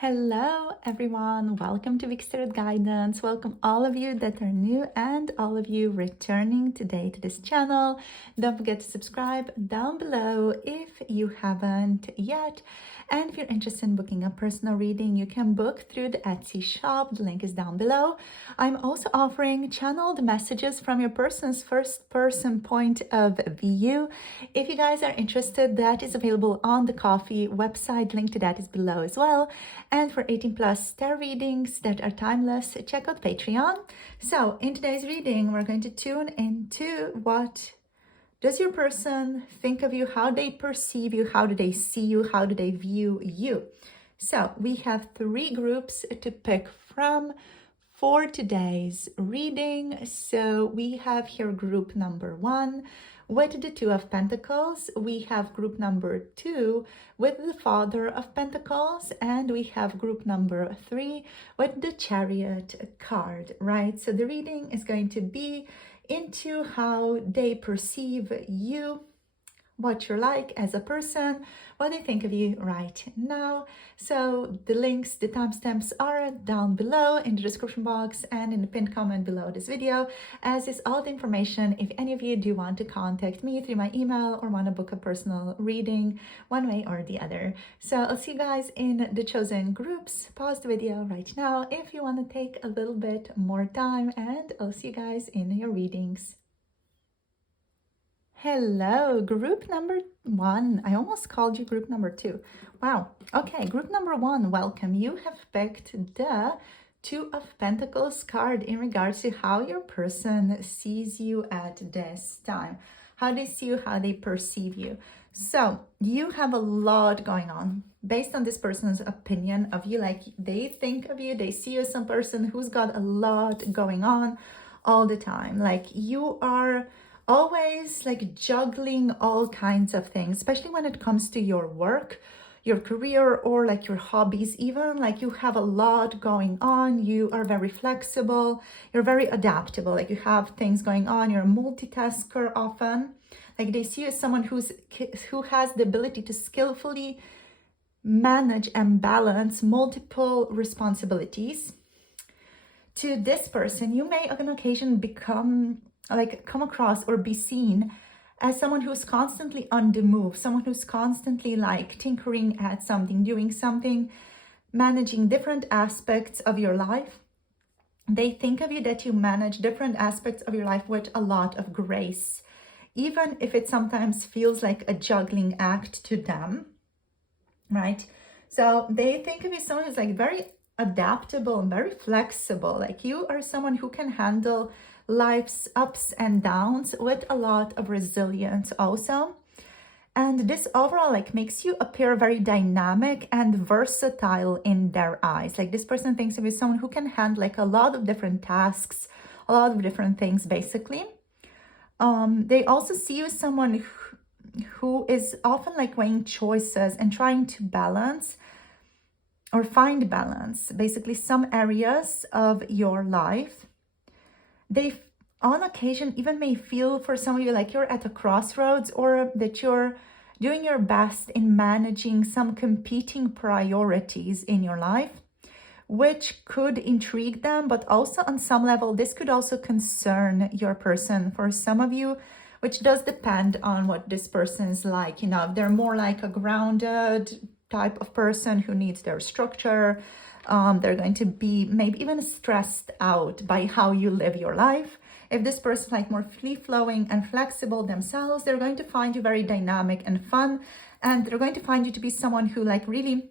Hello everyone, welcome to Vic Tarot Guidance. Welcome all of you that are new and all of you returning today to this channel. Don't forget to subscribe down below if you haven't yet. And if you're interested in booking a personal reading, you can book through the Etsy shop. The link is down below. I'm also offering channeled messages from your person's first person point of view. If you guys are interested, that is available on the Ko-fi website. Link to that is below as well. And for 18 plus tarot readings that are timeless, check out Patreon. So in today's reading, we're going to tune into what does your person think of you, how they perceive you, how do they see you, how do they view you. So we have three groups to pick from for today's reading. So we have here group number 1 with the Two of Pentacles. We have group number 2 with the Father of Pentacles, and we have group number 3 with the Chariot card, right? So the reading is going to be into how they perceive you, what you're like as a person, what they think of you right now. So the links, the timestamps are down below in the description box and in the pinned comment below this video, as is all the information if any of you do want to contact me through my email or want to book a personal reading one way or the other. So I'll see you guys in the chosen groups. Pause the video right now if you want to take a little bit more time, and I'll see you guys in your readings. Hello, group number 1. I almost called you group number 2. Wow. Okay, group number 1, welcome. You have picked the Two of Pentacles card in regards to how your person sees you at this time. How they see you, how they perceive you. So you have a lot going on based on this person's opinion of you. Like, they think of you, they see you as some person who's got a lot going on all the time. Like, you are always like juggling all kinds of things, especially when it comes to your work, your career, or like your hobbies even. Like, you have a lot going on. You are very flexible, you're very adaptable, like you have things going on, you're a multitasker often. Like, they see you as someone who has the ability to skillfully manage and balance multiple responsibilities. To this person, you may on occasion come across or be seen as someone who's constantly on the move, someone who's constantly like tinkering at something, doing something, managing different aspects of your life. They think of you that you manage different aspects of your life with a lot of grace, even if it sometimes feels like a juggling act to them, right? So they think of you as someone who's like very adaptable and very flexible. Like, you are someone who can handle life's ups and downs with a lot of resilience also. And this overall like makes you appear very dynamic and versatile in their eyes. Like, this person thinks of you as someone who can handle like a lot of different tasks, a lot of different things basically. They also see you as someone who is often like weighing choices and trying to balance or find balance, basically some areas of your life. They on occasion even may feel for some of you like you're at a crossroads, or that you're doing your best in managing some competing priorities in your life, which could intrigue them, but also on some level this could also concern your person for some of you, which does depend on what this person is like. You know, if they're more like a grounded type of person who needs their structure, they're going to be maybe even stressed out by how you live your life. If this person is like more free-flowing and flexible themselves, they're going to find you very dynamic and fun, and they're going to find you to be someone who like really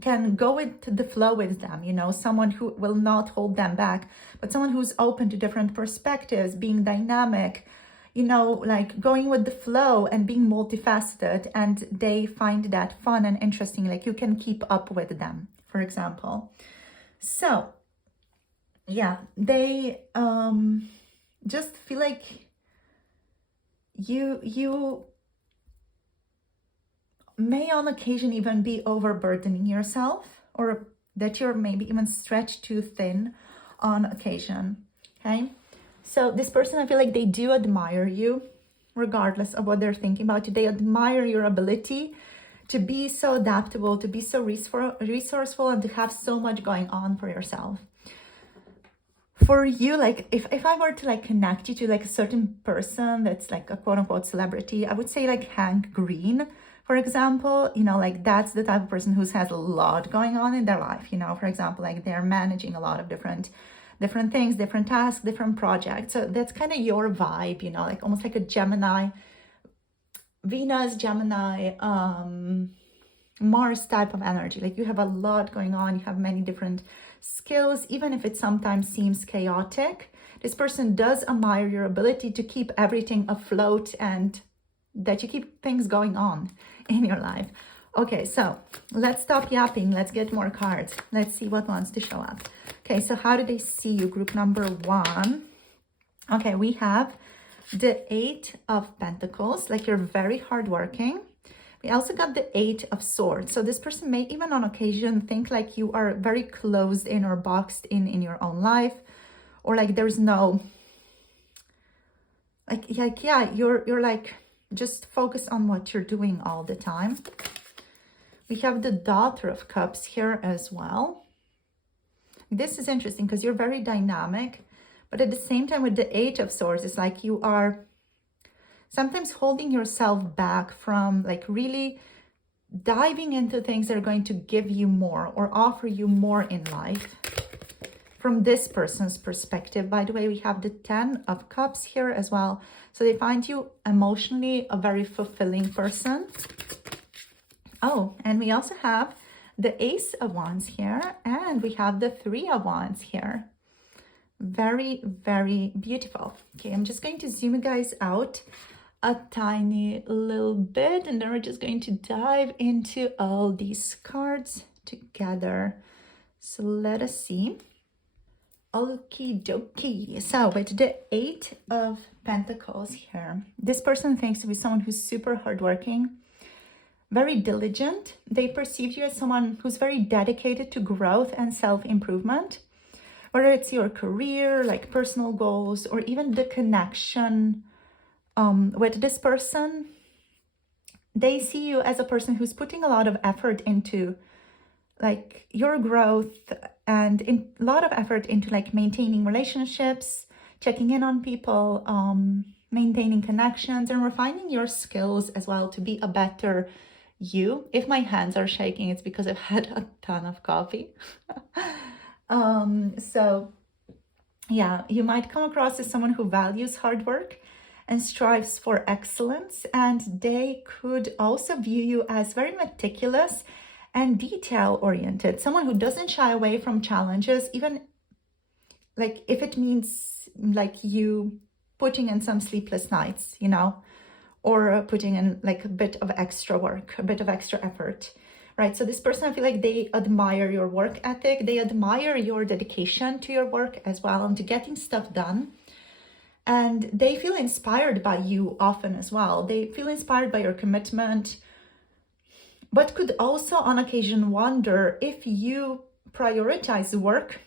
can go with the flow with them, you know, someone who will not hold them back, but someone who's open to different perspectives, being dynamic, you know, like going with the flow and being multifaceted, and they find that fun and interesting. Like, you can keep up with them, for example. So yeah, they just feel like you may on occasion even be overburdening yourself, or that you're maybe even stretched too thin on occasion. Okay, so this person, I feel like they do admire you regardless of what they're thinking about you. They admire your ability to be so adaptable, to be so resourceful, and to have so much going on for yourself. For you, like if I were to like connect you to like a certain person that's like a quote unquote celebrity, I would say like Hank Green, for example. You know, like that's the type of person who has a lot going on in their life. You know, for example, like they're managing a lot of different things, different tasks, different projects. So that's kind of your vibe, you know, like almost like a Gemini, Venus, Gemini, Mars type of energy. Like you have a lot going on, you have many different skills, even if it sometimes seems chaotic. This person does admire your ability to keep everything afloat and that you keep things going on in your life. Okay, so let's stop yapping. Let's get more cards. Let's see what wants to show up. Okay, so how do they see you? Group number 1. Okay, we have the 8 of Pentacles, like you're very hardworking. We also got the 8 of Swords. So this person may even on occasion think like you are very closed in or boxed in your own life, or like there's no, like yeah, you're like just focus on what you're doing all the time. We have the Daughter of Cups here as well. This is interesting because you're very dynamic, but at the same time with the 8 of Swords, it's like you are sometimes holding yourself back from like really diving into things that are going to give you more or offer you more in life. From this person's perspective, by the way, we have the 10 of Cups here as well. So they find you emotionally a very fulfilling person. Oh, and we also have the Ace of Wands here, and we have the 3 of Wands here. Very, very beautiful. Okay, I'm just going to zoom you guys out a tiny little bit, and then we're just going to dive into all these cards together. So let us see. Okie dokie. So with the 8 of Pentacles here, this person thinks to be someone who's super hardworking, very diligent. They perceive you as someone who's very dedicated to growth and self-improvement, whether it's your career, like personal goals, or even the connection with this person. They see you as a person who's putting a lot of effort into like your growth and a lot of effort into like maintaining relationships, checking in on people, maintaining connections, and refining your skills as well to be a better you. If my hands are shaking, it's because I've had a ton of coffee. So yeah, you might come across as someone who values hard work and strives for excellence, and they could also view you as very meticulous and detail oriented, someone who doesn't shy away from challenges, even like if it means like you putting in some sleepless nights, you know, or putting in like a bit of extra work, a bit of extra effort, right? So this person, I feel like they admire your work ethic. They admire your dedication to your work as well and to getting stuff done. And they feel inspired by you often as well. They feel inspired by your commitment, but could also on occasion wonder if you prioritize work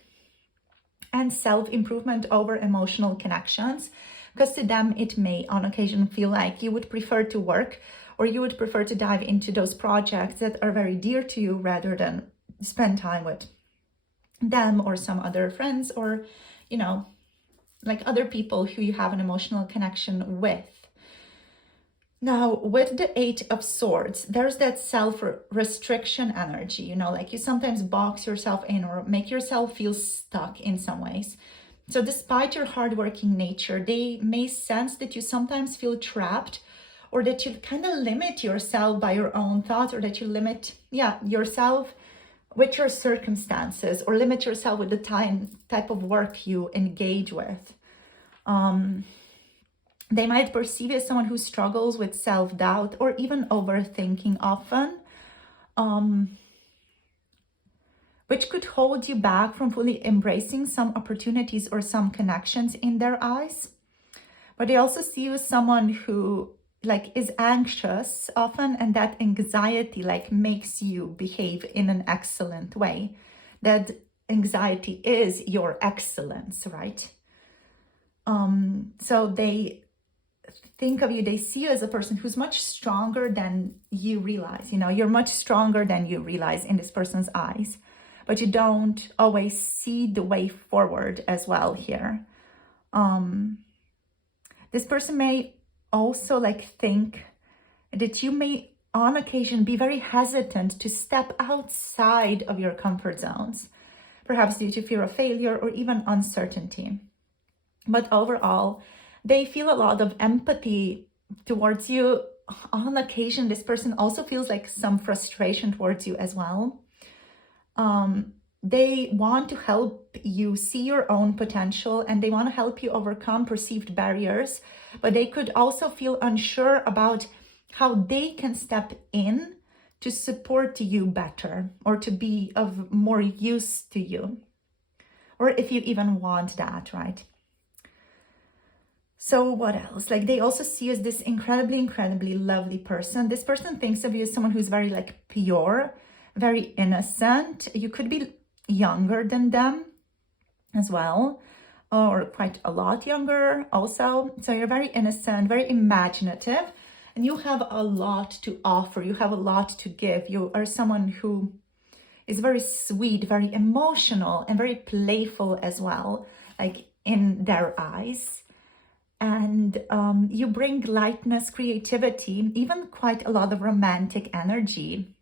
and self-improvement over emotional connections, because to them it may on occasion feel like you would prefer to work, or you would prefer to dive into those projects that are very dear to you rather than spend time with them or some other friends, or, you know, like other people who you have an emotional connection with. Now, with the 8 of Swords, there's that self-restriction energy, you know, like you sometimes box yourself in or make yourself feel stuck in some ways. So despite your hardworking nature, they may sense that you sometimes feel trapped, or that you kind of limit yourself by your own thoughts, or that you limit, yourself with your circumstances, or limit yourself with the type of work you engage with. They might perceive you as someone who struggles with self-doubt or even overthinking often, which could hold you back from fully embracing some opportunities or some connections in their eyes. But they also see you as someone who like is anxious often, and that anxiety like makes you behave in an excellent way. That anxiety is your excellence, right? So they think of you, they see you as a person who's much stronger than you realize. You know, you're much stronger than you realize in this person's eyes, but you don't always see the way forward as well here. This person may also like think that you may on occasion be very hesitant to step outside of your comfort zones, perhaps due to fear of failure or even uncertainty. But overall, they feel a lot of empathy towards you. On occasion, this person also feels like some frustration towards you as well. They want to help you see your own potential, and they want to help you overcome perceived barriers, but they could also feel unsure about how they can step in to support you better or to be of more use to you, or if you even want that, right? So what else? Like, they also see you as this incredibly lovely person. This person thinks of you as someone who's very like pure, very innocent. You could be younger than them as well, or quite a lot younger also. So you're very innocent, very imaginative, and you have a lot to offer. You have a lot to give. You are someone who is very sweet, very emotional, and very playful as well, like in their eyes. And you bring lightness, creativity, even quite a lot of romantic energy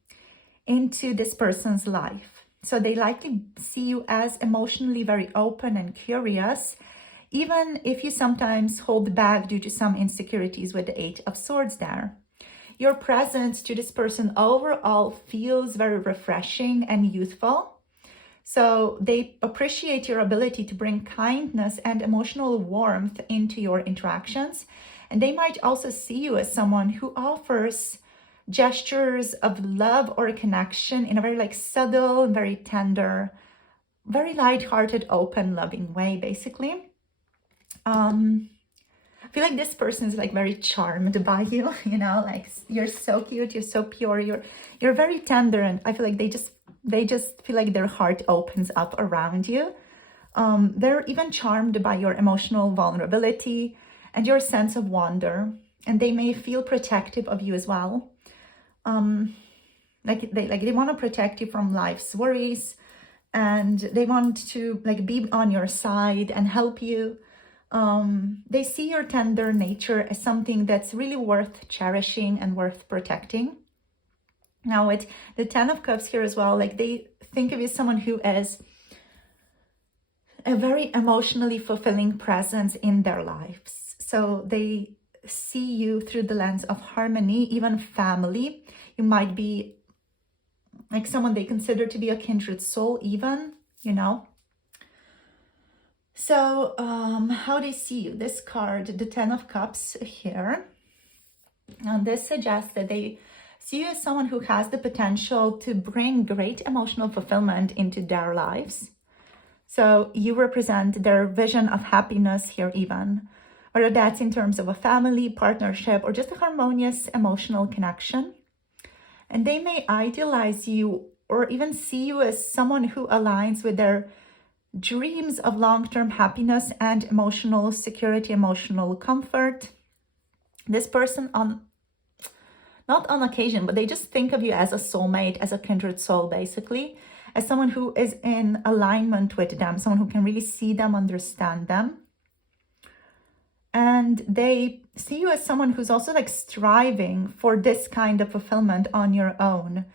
into this person's life. So they likely see you as emotionally very open and curious, even if you sometimes hold back due to some insecurities with the Eight of Swords there. Your presence to this person overall feels very refreshing and youthful. So they appreciate your ability to bring kindness and emotional warmth into your interactions. And they might also see you as someone who offers gestures of love or connection in a very like subtle, very tender, very light-hearted, open, loving way, basically. I feel like this person is like very charmed by you, you know, like you're so cute, you're so pure, you're very tender, and I feel like they just feel like their heart opens up around you. They're even charmed by your emotional vulnerability and your sense of wonder, and they may feel protective of you as well. They want to protect you from life's worries, and they want to like be on your side and help you. They see your tender nature as something that's really worth cherishing and worth protecting. Now with the Ten of Cups here as well, like they think of you as someone who is a very emotionally fulfilling presence in their lives. So they see you through the lens of harmony, even family. You might be like someone they consider to be a kindred soul even, you know. So how they see you, this card, the Ten of Cups here, and this suggests that they see you as someone who has the potential to bring great emotional fulfillment into their lives. So you represent their vision of happiness here even, whether that's in terms of a family, partnership, or just a harmonious emotional connection. And they may idealize you or even see you as someone who aligns with their dreams of long-term happiness and emotional security, emotional comfort. This person not on occasion, but they just think of you as a soulmate, as a kindred soul, basically, as someone who is in alignment with them, someone who can really see them, understand them. And they see you as someone who's also like striving for this kind of fulfillment on your own.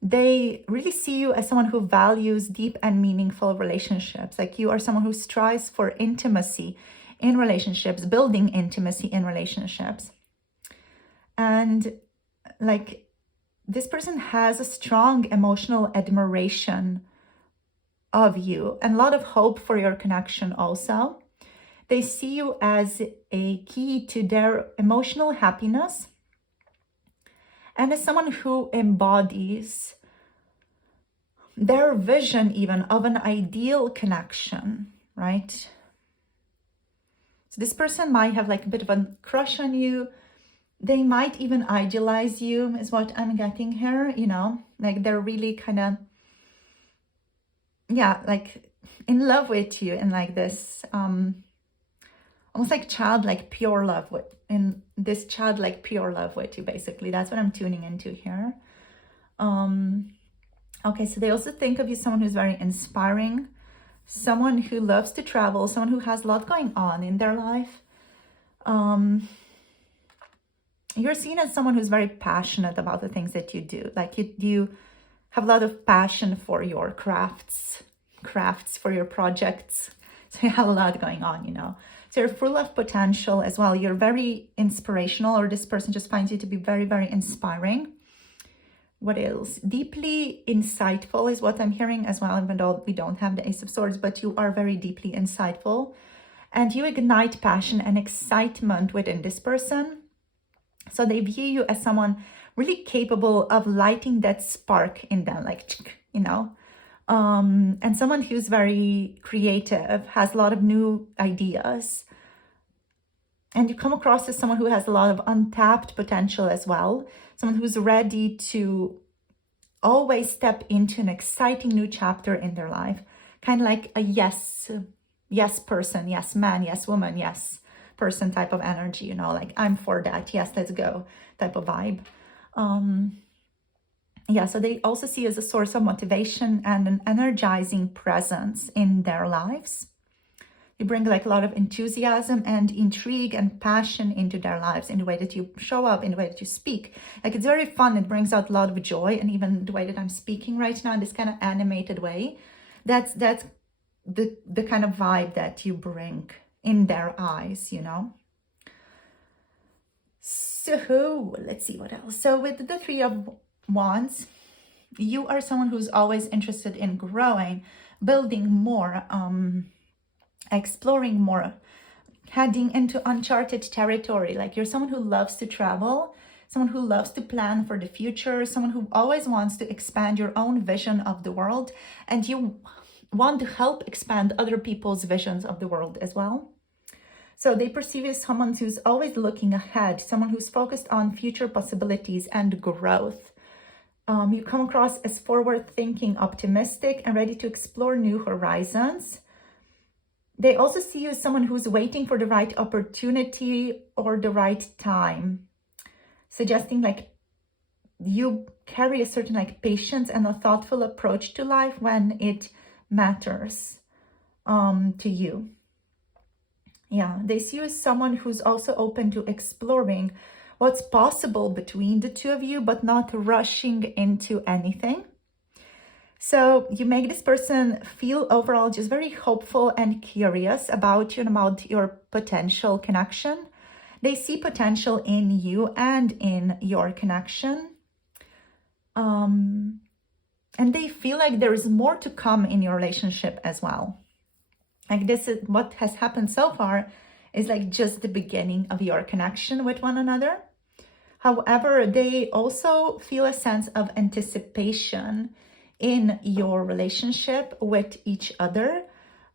They really see you as someone who values deep and meaningful relationships. Like you are someone who strives for intimacy in relationships, building intimacy in relationships. And like this person has a strong emotional admiration of you and a lot of hope for your connection also. They see you as a key to their emotional happiness and as someone who embodies their vision even of an ideal connection, right? So this person might have like a bit of a crush on you. They might even idealize you, is what I'm getting here, you know, like they're really kind of, yeah, like in love with you in like this almost like childlike pure love with, in this childlike pure love with you, basically. That's what I'm tuning into here. Okay, so they also think of you someone who's very inspiring, someone who loves to travel, someone who has a lot going on in their life. You're seen as someone who's very passionate about the things that you do. Like you have a lot of passion for your crafts, for your projects. So you have a lot going on, you know. So you're full of potential as well. You're very inspirational, or this person just finds you to be very, very inspiring. What else? Deeply insightful is what I'm hearing as well, even though we don't have the Ace of Swords, but you are very deeply insightful. And you ignite passion and excitement within this person. So they view you as someone really capable of lighting that spark in them, like, you know, and someone who's very creative, has a lot of new ideas. And you come across as someone who has a lot of untapped potential as well. Someone who's ready to always step into an exciting new chapter in their life. Kind of like a yes person, yes man, yes woman, yes person type of energy, you know, like I'm for that, yes, let's go type of vibe. Yeah, so they also see as a source of motivation and an energizing presence in their lives. You bring like a lot of enthusiasm and intrigue and passion into their lives, in the way that you show up, in the way that you speak. Like, it's very fun. It brings out a lot of joy. And even the way that I'm speaking right now in this kind of animated way, that's the kind of vibe that you bring in their eyes, you know. So let's see what else. So with the Three of Wands, you are someone who's always interested in growing, building more, exploring more, heading into uncharted territory. Like, you're someone who loves to travel, someone who loves to plan for the future, someone who always wants to expand your own vision of the world, and you want to help expand other people's visions of the world as well. So they perceive you as someone who's always looking ahead, someone who's focused on future possibilities and growth. You come across as forward-thinking, optimistic, and ready to explore new horizons. They also see you as someone who's waiting for the right opportunity or the right time, suggesting like you carry a certain like patience and a thoughtful approach to life when it matters to you. Yeah, they see you as someone who's also open to exploring what's possible between the two of you, but not rushing into anything. So you make this person feel overall just very hopeful and curious about you and about your potential connection. They see potential in you and in your connection. And they feel like there is more to come in your relationship as well. Like, this is what has happened so far is like just the beginning of your connection with one another. However, they also feel a sense of anticipation in your relationship with each other.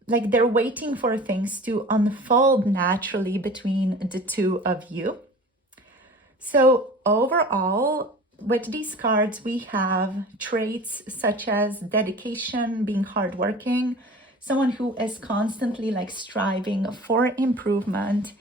Like, they're waiting for things to unfold naturally between the two of you. So overall, with these cards, we have traits such as dedication, being hardworking, someone who is constantly like striving for improvement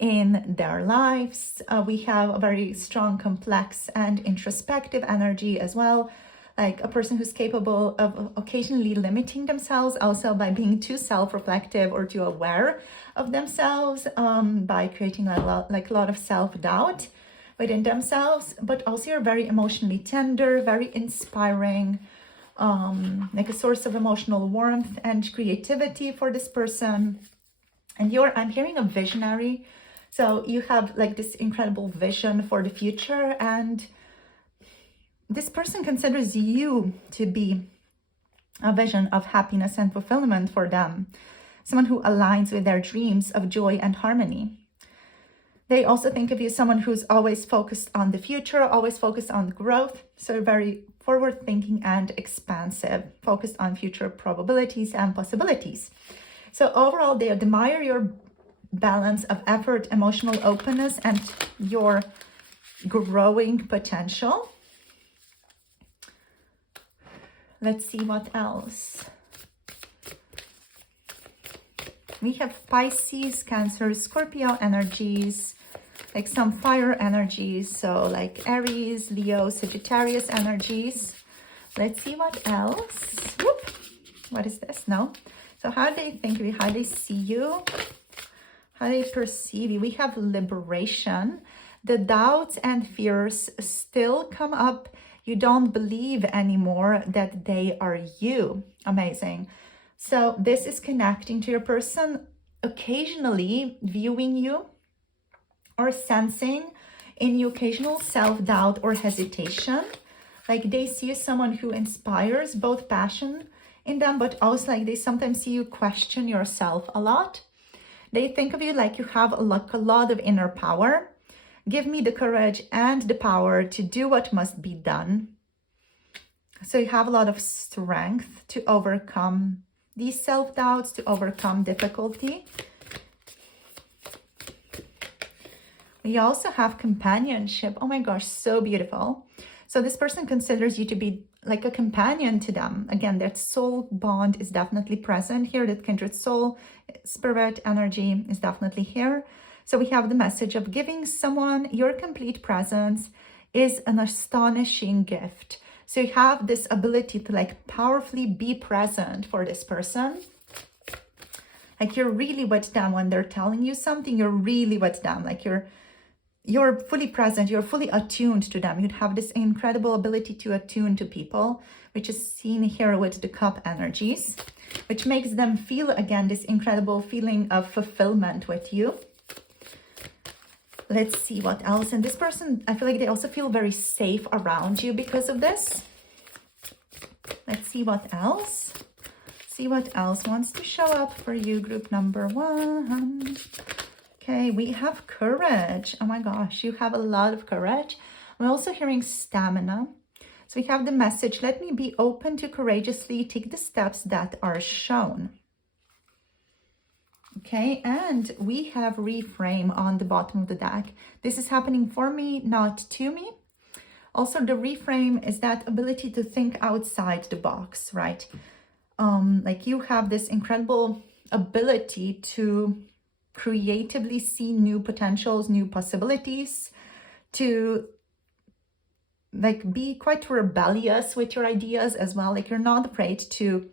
in their lives. We have a very strong, complex, and introspective energy as well. Like a person who's capable of occasionally limiting themselves, also by being too self-reflective or too aware of themselves, by creating a lot of self-doubt within themselves. But also you're very emotionally tender, very inspiring, like a source of emotional warmth and creativity for this person. And I'm hearing a visionary. So you have like this incredible vision for the future, and this person considers you to be a vision of happiness and fulfillment for them, someone who aligns with their dreams of joy and harmony. They also think of you as someone who's always focused on the future, always focused on growth, so very forward-thinking and expansive, focused on future probabilities and possibilities. So overall, they admire your balance of effort, emotional openness, and your growing potential. Let's see what else. We have Pisces, Cancer, Scorpio energies, like some fire energies. So like Aries, Leo, Sagittarius energies. Let's see what else. Whoop. What is this? No. So how do they think of you? How do they see you? How do they perceive you? We have liberation. The doubts and fears still come up. You don't believe anymore that they are you. Amazing. So this is connecting to your person occasionally viewing you or sensing in you occasional self-doubt or hesitation. Like they see someone who inspires both passion in them, but also like they sometimes see you question yourself a lot. They think of you like you have a lot of inner power. Give me the courage and the power to do what must be done. So you have a lot of strength to overcome these self-doubts, to overcome difficulty. We also have companionship. Oh my gosh, so beautiful. So this person considers you to be like a companion to them. Again, that soul bond is definitely present here. That kindred soul, spirit energy is definitely here. So we have the message of giving someone your complete presence is an astonishing gift. So you have this ability to like powerfully be present for this person. Like you're really with them when they're telling you something, you're really with them. Like you're fully present, you're fully attuned to them. You'd have this incredible ability to attune to people, which is seen here with the cup energies, which makes them feel again this incredible feeling of fulfillment with you. Let's see what else. And this person, I feel like they also feel very safe around you because of this. Let's see what else. See what else wants to show up for you, group number 1. Okay, we have courage. Oh my gosh, you have a lot of courage. We're also hearing stamina. So we have the message, let me be open to courageously take the steps that are shown. Okay, and we have reframe on the bottom of the deck. This is happening for me, not to me. Also, the reframe is that ability to think outside the box, right? Like you have this incredible ability to creatively see new potentials, new possibilities, to like be quite rebellious with your ideas as well. Like you're not afraid to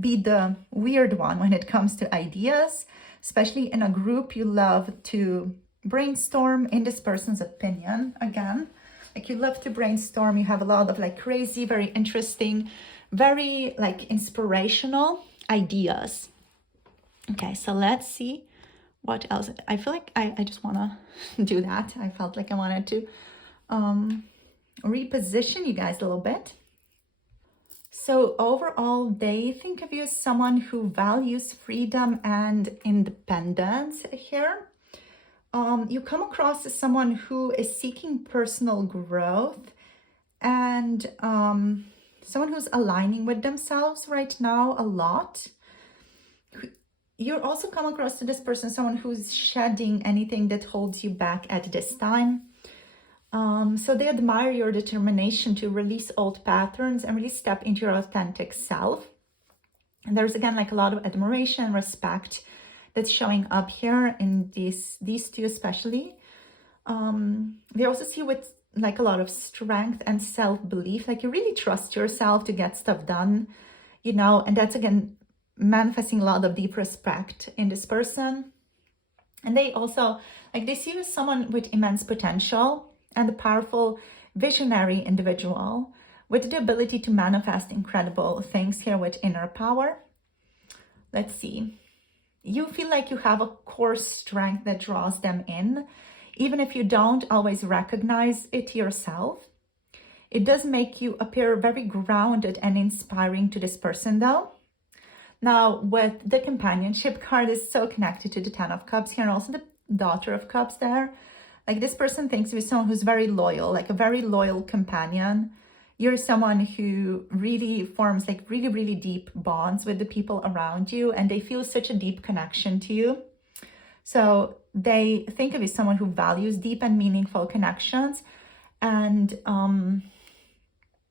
be the weird one when it comes to ideas, especially in a group. You love to brainstorm in this person's opinion. Again, like you love to brainstorm. You have a lot of like crazy, very interesting, very like inspirational ideas. Okay, so let's see what else. I feel like I just want to do that. I felt like I wanted to reposition you guys a little bit. So overall, they think of you as someone who values freedom and independence here. You come across as someone who is seeking personal growth and someone who's aligning with themselves right now a lot. You're also come across to this person, someone who's shedding anything that holds you back at this time. So they admire your determination to release old patterns and really step into your authentic self. And there's again like a lot of admiration, respect that's showing up here in these two especially. We also see with like a lot of strength and self-belief, like you really trust yourself to get stuff done, you know, and that's again manifesting a lot of deep respect in this person. And they also like they see you as someone with immense potential and a powerful visionary individual with the ability to manifest incredible things here with inner power. Let's see. You feel like you have a core strength that draws them in, even if you don't always recognize it yourself. It does make you appear very grounded and inspiring to this person though. Now, with the companionship card is so connected to the 10 of Cups here and also the Daughter of Cups there. Like this person thinks of you as someone who's very loyal, like a very loyal companion. You're someone who really forms like really, really deep bonds with the people around you and they feel such a deep connection to you. So they think of you as someone who values deep and meaningful connections. And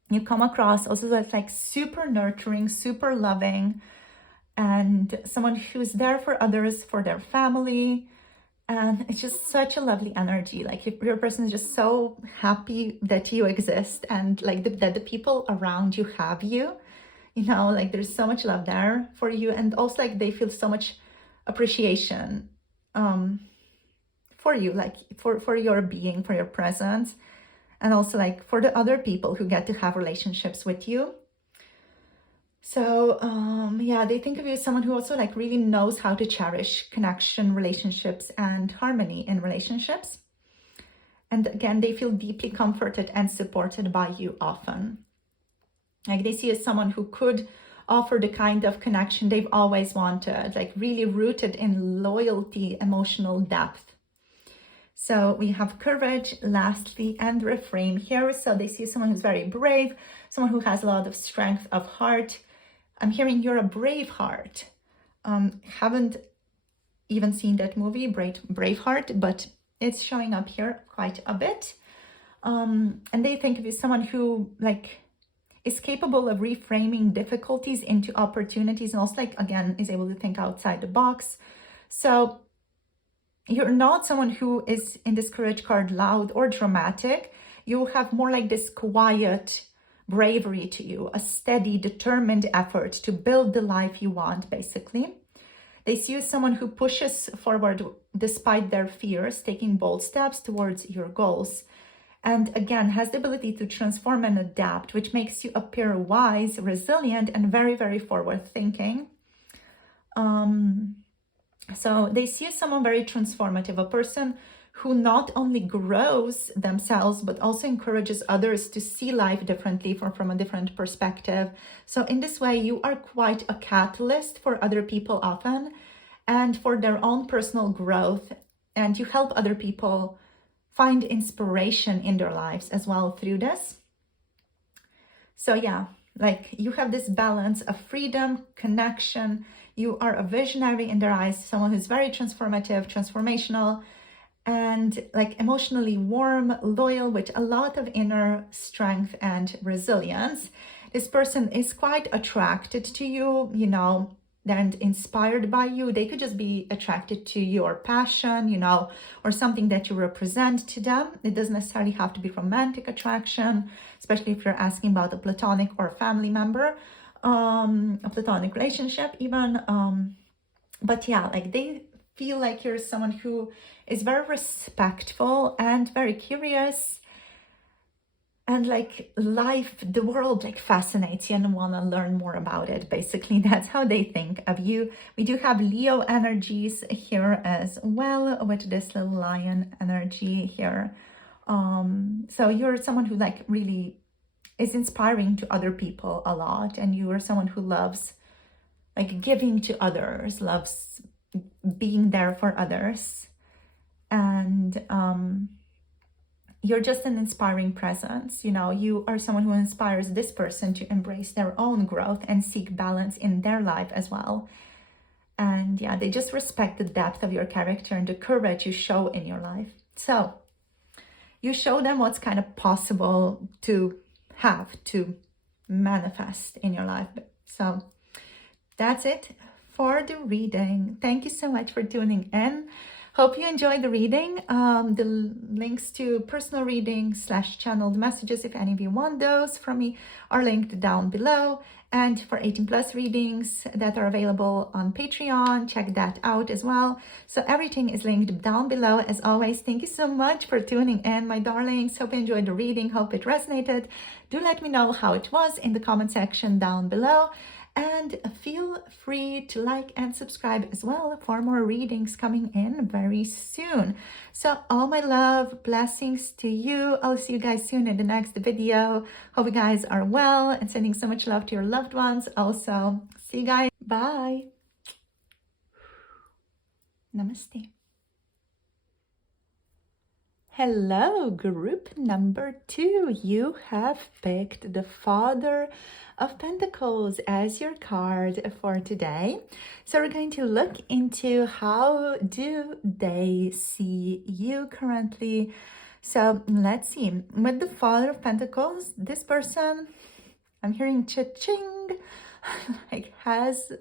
you come across also as like super nurturing, super loving, and someone who's there for others, for their family. And it's just such a lovely energy. Like your person is just so happy that you exist, and like that the people around you have you, you know, like there's so much love there for you. And also like they feel so much appreciation for you, like for your being, for your presence, and also like for the other people who get to have relationships with you. So yeah, they think of you as someone who also like really knows how to cherish connection, relationships, and harmony in relationships. And again, they feel deeply comforted and supported by you often. Like they see you as someone who could offer the kind of connection they've always wanted, like really rooted in loyalty, emotional depth. So we have courage, lastly, and refrain here. So they see someone who's very brave, someone who has a lot of strength of heart. I'm hearing you're a brave heart. Haven't even seen that movie, Braveheart, but it's showing up here quite a bit. And they think of you as someone who like is capable of reframing difficulties into opportunities, and also like, again, is able to think outside the box. So you're not someone who is in this courage card loud or dramatic. You have more like this quiet bravery to you, a steady, determined effort to build the life you want, basically. They see you as someone who pushes forward despite their fears, taking bold steps towards your goals. And again, has the ability to transform and adapt, which makes you appear wise, resilient, and very, very forward-thinking. So they see as someone very transformative, a person who not only grows themselves, but also encourages others to see life differently from a different perspective. So in this way, you are quite a catalyst for other people often, and for their own personal growth. And you help other people find inspiration in their lives as well through this. So yeah, like you have this balance of freedom, connection. You are a visionary in their eyes, someone who's very transformative, transformational, and like emotionally warm, loyal, with a lot of inner strength and resilience. This person is quite attracted to you, you know, and inspired by you. They could just be attracted to your passion, you know, or something that you represent to them. It doesn't necessarily have to be romantic attraction, especially if you're asking about a platonic or family member, a platonic relationship even. But yeah, like they feel like you're someone who is very respectful and very curious, and like life, the world like fascinates you and want to learn more about it. Basically, that's how they think of you. We do have Leo energies here as well, with this little lion energy here. So you're someone who like really is inspiring to other people a lot, and you are someone who loves like giving to others, loves being there for others, and you're just an inspiring presence. You know, you are someone who inspires this person to embrace their own growth and seek balance in their life as well. And yeah, they just respect the depth of your character and the courage you show in your life. So you show them what's kind of possible to have, to manifest in your life. So that's it for the reading. Thank you so much for tuning in. Hope you enjoyed the reading. The links to personal readings / channeled messages, if any of you want those from me, are linked down below. And for 18+ readings that are available on Patreon, check that out as well. So everything is linked down below. As always, thank you so much for tuning in, my darlings. Hope you enjoyed the reading. Hope it resonated. Do let me know how it was in the comment section down below. And feel free to like and subscribe as well for more readings coming in very soon. So all my love, blessings to you. I'll see you guys soon in the next video. Hope you guys are well, and sending so much love to your loved ones. Also, see you guys. Bye. Namaste. Hello, group number 2. You have picked the Father of Pentacles as your card for today. So we're going to look into how do they see you currently. So let's see. With the Father of Pentacles, this person, I'm hearing cha-ching, like has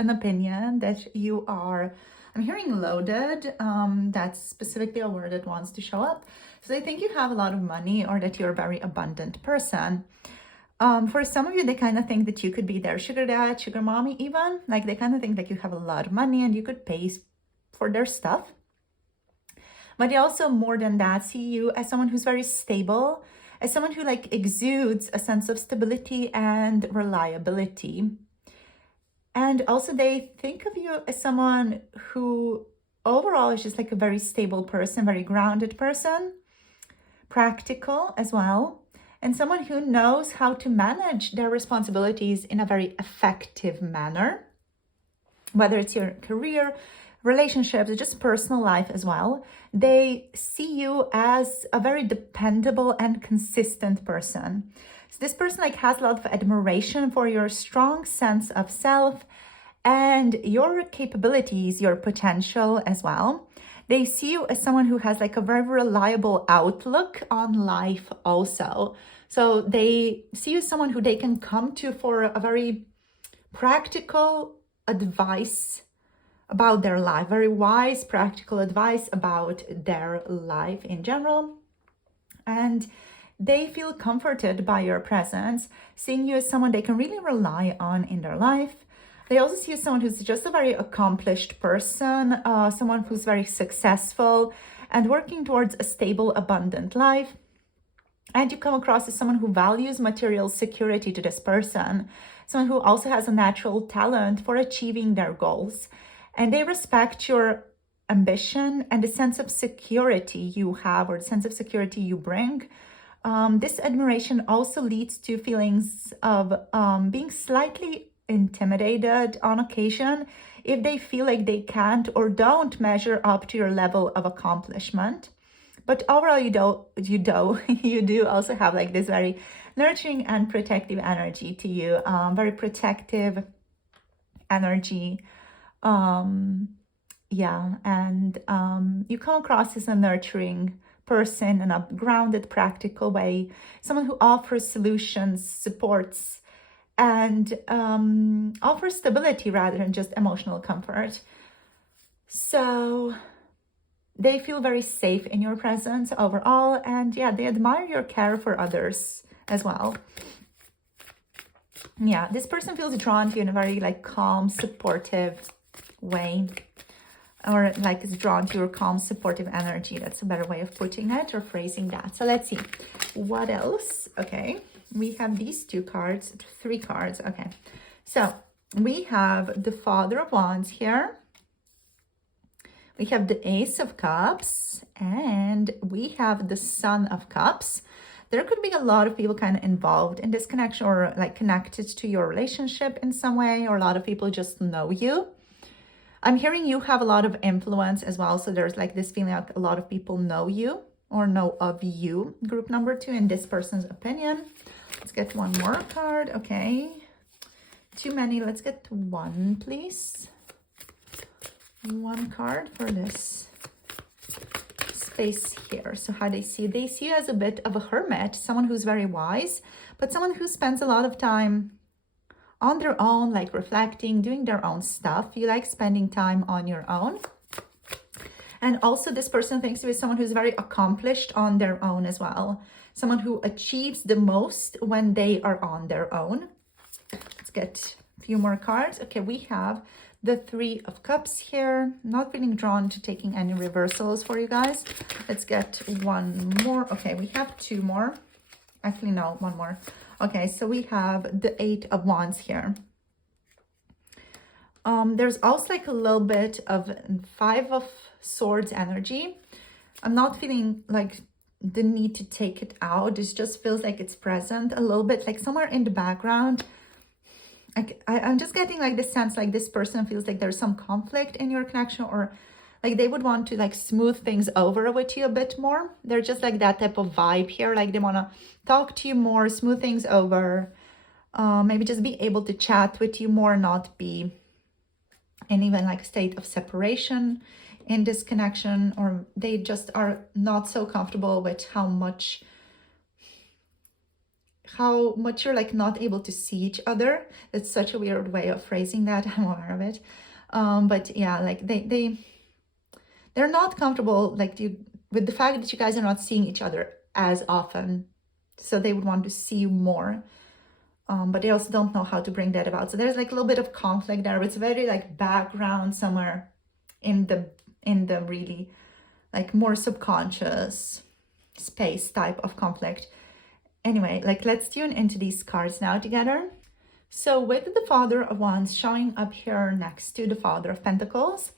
an opinion that you are, I'm hearing loaded. That's specifically a word that wants to show up. So they think you have a lot of money or that you're a very abundant person. For some of you, they kind of think that you could be their sugar dad, sugar mommy even. Like they kind of think that you have a lot of money and you could pay for their stuff. But they also, more than that, see you as someone who's very stable, as someone who like exudes a sense of stability and reliability. And also they think of you as someone who overall is just like a very stable person, very grounded person, practical as well, and someone who knows how to manage their responsibilities in a very effective manner, whether it's your career, relationships, just personal life as well. They see you as a very dependable and consistent person. So this person like has a lot of admiration for your strong sense of self and your capabilities, your potential as well. They see you as someone who has like a very reliable outlook on life also. So they see you as someone who they can come to for a very practical advice about their life, very wise, practical advice about their life in general. And they feel comforted by your presence, seeing you as someone they can really rely on in their life. They also see you as someone who's just a very accomplished person, someone who's very successful and working towards a stable, abundant life. And you come across as someone who values material security to this person, someone who also has a natural talent for achieving their goals. And they respect your ambition and the sense of security you have, or the sense of security you bring. This admiration also leads to feelings of being slightly intimidated on occasion if they feel like they can't or don't measure up to your level of accomplishment. But overall, you do also have like this very nurturing and protective energy to you, very protective energy. And you come across as a nurturing person in a grounded, practical way, someone who offers solutions, supports, and offers stability rather than just emotional comfort. So they feel very safe in your presence overall, and yeah, they admire your care for others as well. Yeah, this person feels drawn to you in a very like calm, supportive way, or like is drawn to your calm, supportive energy. That's a better way of putting it or phrasing that. So let's see what else. Okay, we have these three cards. Okay, so we have the Father of Wands here, we have the Ace of Cups, and we have the Son of Cups. There could be a lot of people kind of involved in this connection, or like connected to your relationship in some way, or a lot of people just know you. I'm hearing you have a lot of influence as well. So there's like this feeling like a lot of people know you or know of you. Group number 2 in this person's opinion. Let's get one more card. Okay. Too many. Let's get one, please. One card for this space here. So how they see you as a bit of a hermit, someone who's very wise, but someone who spends a lot of time on their own, like reflecting, doing their own stuff. You like spending time on your own. And also this person thinks of you as someone who's very accomplished on their own as well. Someone who achieves the most when they are on their own. Let's get a few more cards. Okay, we have the Three of Cups here. Not feeling drawn to taking any reversals for you guys. Let's get one more. Okay, we have two more. Actually, no, one more. Okay, so we have the Eight of Wands here. There's also like a little bit of Five of Swords energy. I'm not feeling like the need to take it out. It just feels like it's present a little bit, like somewhere in the background. I'm just getting like this sense like this person feels like there's some conflict in your connection, or like they would want to like smooth things over with you a bit more. They're just like that type of vibe here. Like they want to talk to you more, smooth things over, maybe just be able to chat with you more, not be in even like state of separation in this connection, or they just are not so comfortable with how much you're like not able to see each other. That's such a weird way of phrasing that. I'm aware of it. But yeah, like they're not comfortable like with the fact that you guys are not seeing each other as often. So they would want to see you more. But they also don't know how to bring that about. So there's like a little bit of conflict there. It's very like background somewhere in the really like more subconscious space type of conflict. Anyway, like let's tune into these cards now together. So with the Father of Wands showing up here next to the Father of Pentacles,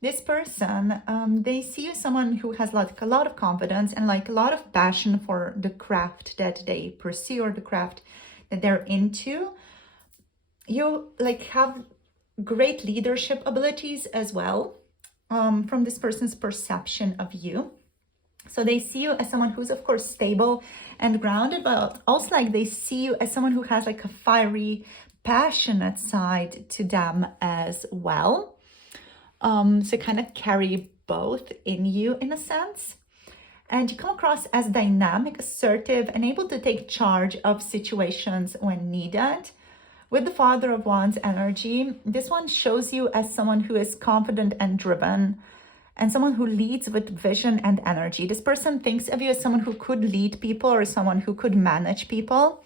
this person, they see you as someone who has like a lot of confidence and like a lot of passion for the craft that they pursue or the craft that they're into. You like have great leadership abilities as well, from this person's perception of you. So they see you as someone who's of course stable and grounded, but also like they see you as someone who has like a fiery, passionate side to them as well. So kind of carry both in you in a sense. And you come across as dynamic, assertive, and able to take charge of situations when needed. With the Father of Wands energy, this one shows you as someone who is confident and driven, and someone who leads with vision and energy. This person thinks of you as someone who could lead people or someone who could manage people.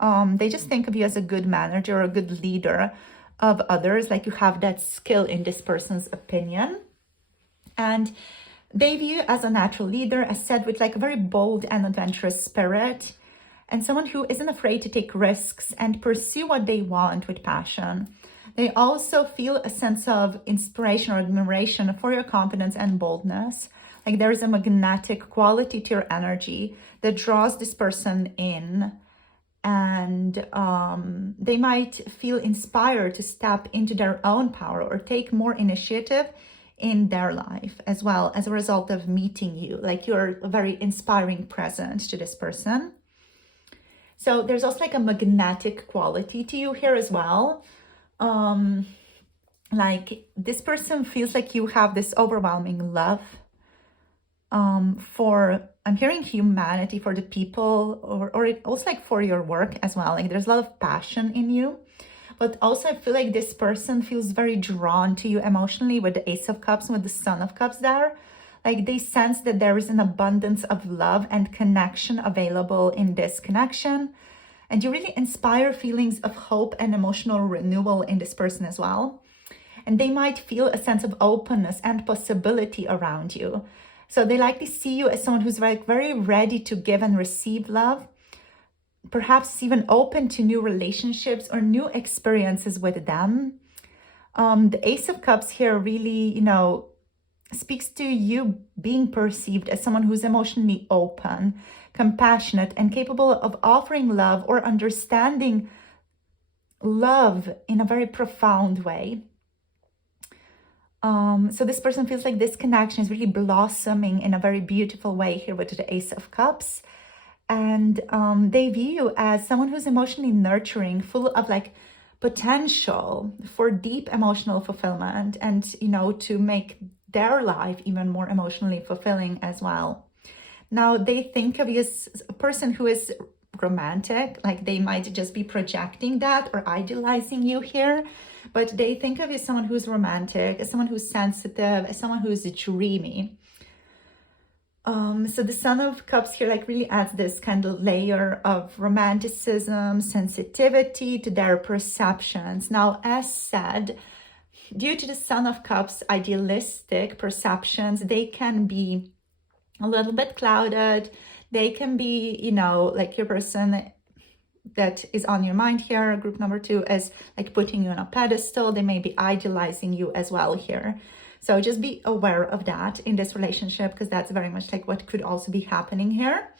They just think of you as a good manager or a good leader of others, like you have that skill in this person's opinion. And they view you as a natural leader, as said, with like a very bold and adventurous spirit, and someone who isn't afraid to take risks and pursue what they want with passion. They also feel a sense of inspiration or admiration for your confidence and boldness. Like there is a magnetic quality to your energy that draws this person in, and they might feel inspired to step into their own power or take more initiative in their life as well as a result of meeting you. Like you're a very inspiring presence to this person. So there's also like a magnetic quality to you here as well. Like this person feels like you have this overwhelming love for, I'm hearing humanity, for the people, or it also like for your work as well. Like there's a lot of passion in you, but also I feel like this person feels very drawn to you emotionally with the Ace of Cups and with the Son of Cups there. Like they sense that there is an abundance of love and connection available in this connection. And you really inspire feelings of hope and emotional renewal in this person as well. And they might feel a sense of openness and possibility around you. So they likely see you as someone who's like very ready to give and receive love, perhaps even open to new relationships or new experiences with them. The Ace of Cups here really, you know, speaks to you being perceived as someone who's emotionally open, compassionate, and capable of offering love or understanding love in a very profound way. So this person feels like this connection is really blossoming in a very beautiful way here with the Ace of Cups. And they view you as someone who's emotionally nurturing, full of like potential for deep emotional fulfillment and, you know, to make their life even more emotionally fulfilling as well. Now, they think of you as a person who is romantic, like they might just be projecting that or idealizing you here, but they think of you as someone who's romantic, as someone who's sensitive, as someone who's dreamy. So the Son of Cups here like really adds this kind of layer of romanticism, sensitivity to their perceptions. Now, as said, due to the Son of Cups idealistic perceptions, they can be a little bit clouded. They can be, you know, like your person that is on your mind here, group number 2, is like putting you on a pedestal. They may be idealizing you as well here. So just be aware of that in this relationship, because that's very much like what could also be happening here.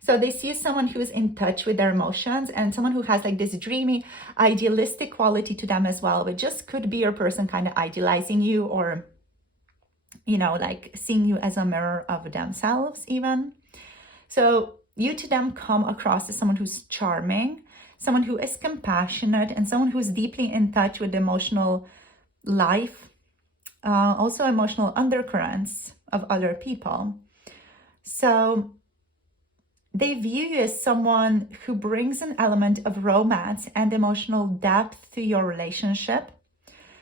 So they see someone who's in touch with their emotions and someone who has like this dreamy, idealistic quality to them as well. It just could be your person kind of idealizing you, or, you know, like seeing you as a mirror of themselves even. So you to them come across as someone who's charming, someone who is compassionate, and someone who's deeply in touch with the emotional life, also emotional undercurrents of other people. So they view you as someone who brings an element of romance and emotional depth to your relationship.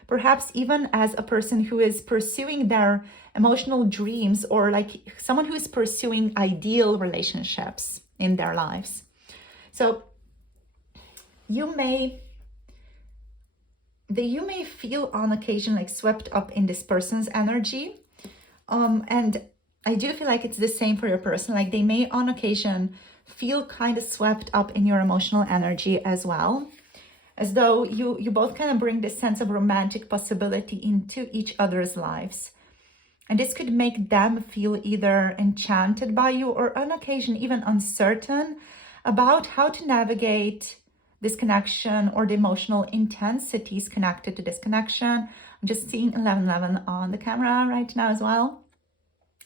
Perhaps even as a person who is pursuing their emotional dreams, or like someone who is pursuing ideal relationships in their lives. So you may feel on occasion like swept up in this person's energy. And I do feel like it's the same for your person. Like they may on occasion feel kind of swept up in your emotional energy as well. As though you both kind of bring this sense of romantic possibility into each other's lives. And this could make them feel either enchanted by you, or on occasion even uncertain about how to navigate this connection or the emotional intensities connected to this connection. I'm just seeing 1111 on the camera right now as well.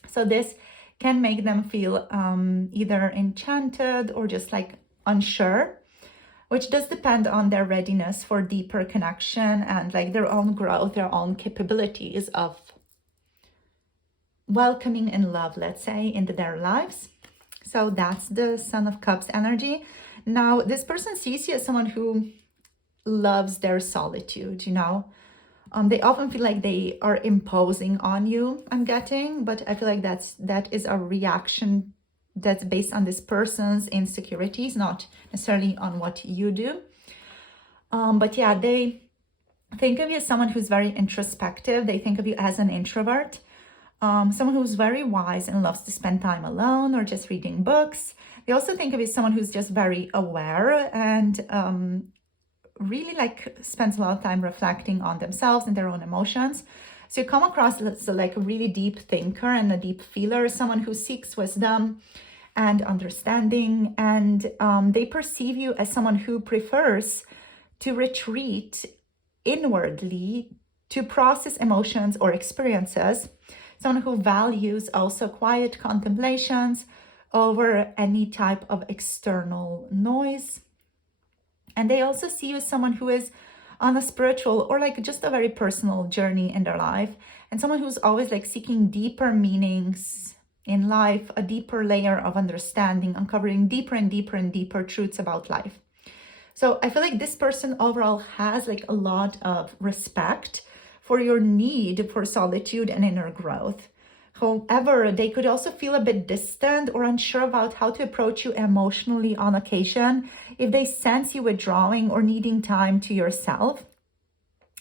So this can make them feel either enchanted or just like unsure, which does depend on their readiness for deeper connection and like their own growth, their own capabilities of welcoming and love, let's say, into their lives. So that's the Son of Cups energy. Now, this person sees you as someone who loves their solitude, you know. They often feel like they are imposing on you, I'm getting, but I feel like that is a reaction that's based on this person's insecurities, not necessarily on what you do. But yeah, they think of you as someone who's very introspective. They think of you as an introvert, someone who's very wise and loves to spend time alone or just reading books. They also think of you as someone who's just very aware and really like spends a lot of time reflecting on themselves and their own emotions. So you come across as like a really deep thinker and a deep feeler, someone who seeks wisdom and understanding, and they perceive you as someone who prefers to retreat inwardly to process emotions or experiences, someone who values also quiet contemplations over any type of external noise. And they also see you as someone who is on a spiritual or like just a very personal journey in their life, and someone who's always like seeking deeper meanings in life, a deeper layer of understanding, uncovering deeper and deeper and deeper truths about life. So I feel like this person overall has like a lot of respect for your need for solitude and inner growth. However, they could also feel a bit distant or unsure about how to approach you emotionally on occasion if they sense you withdrawing or needing time to yourself.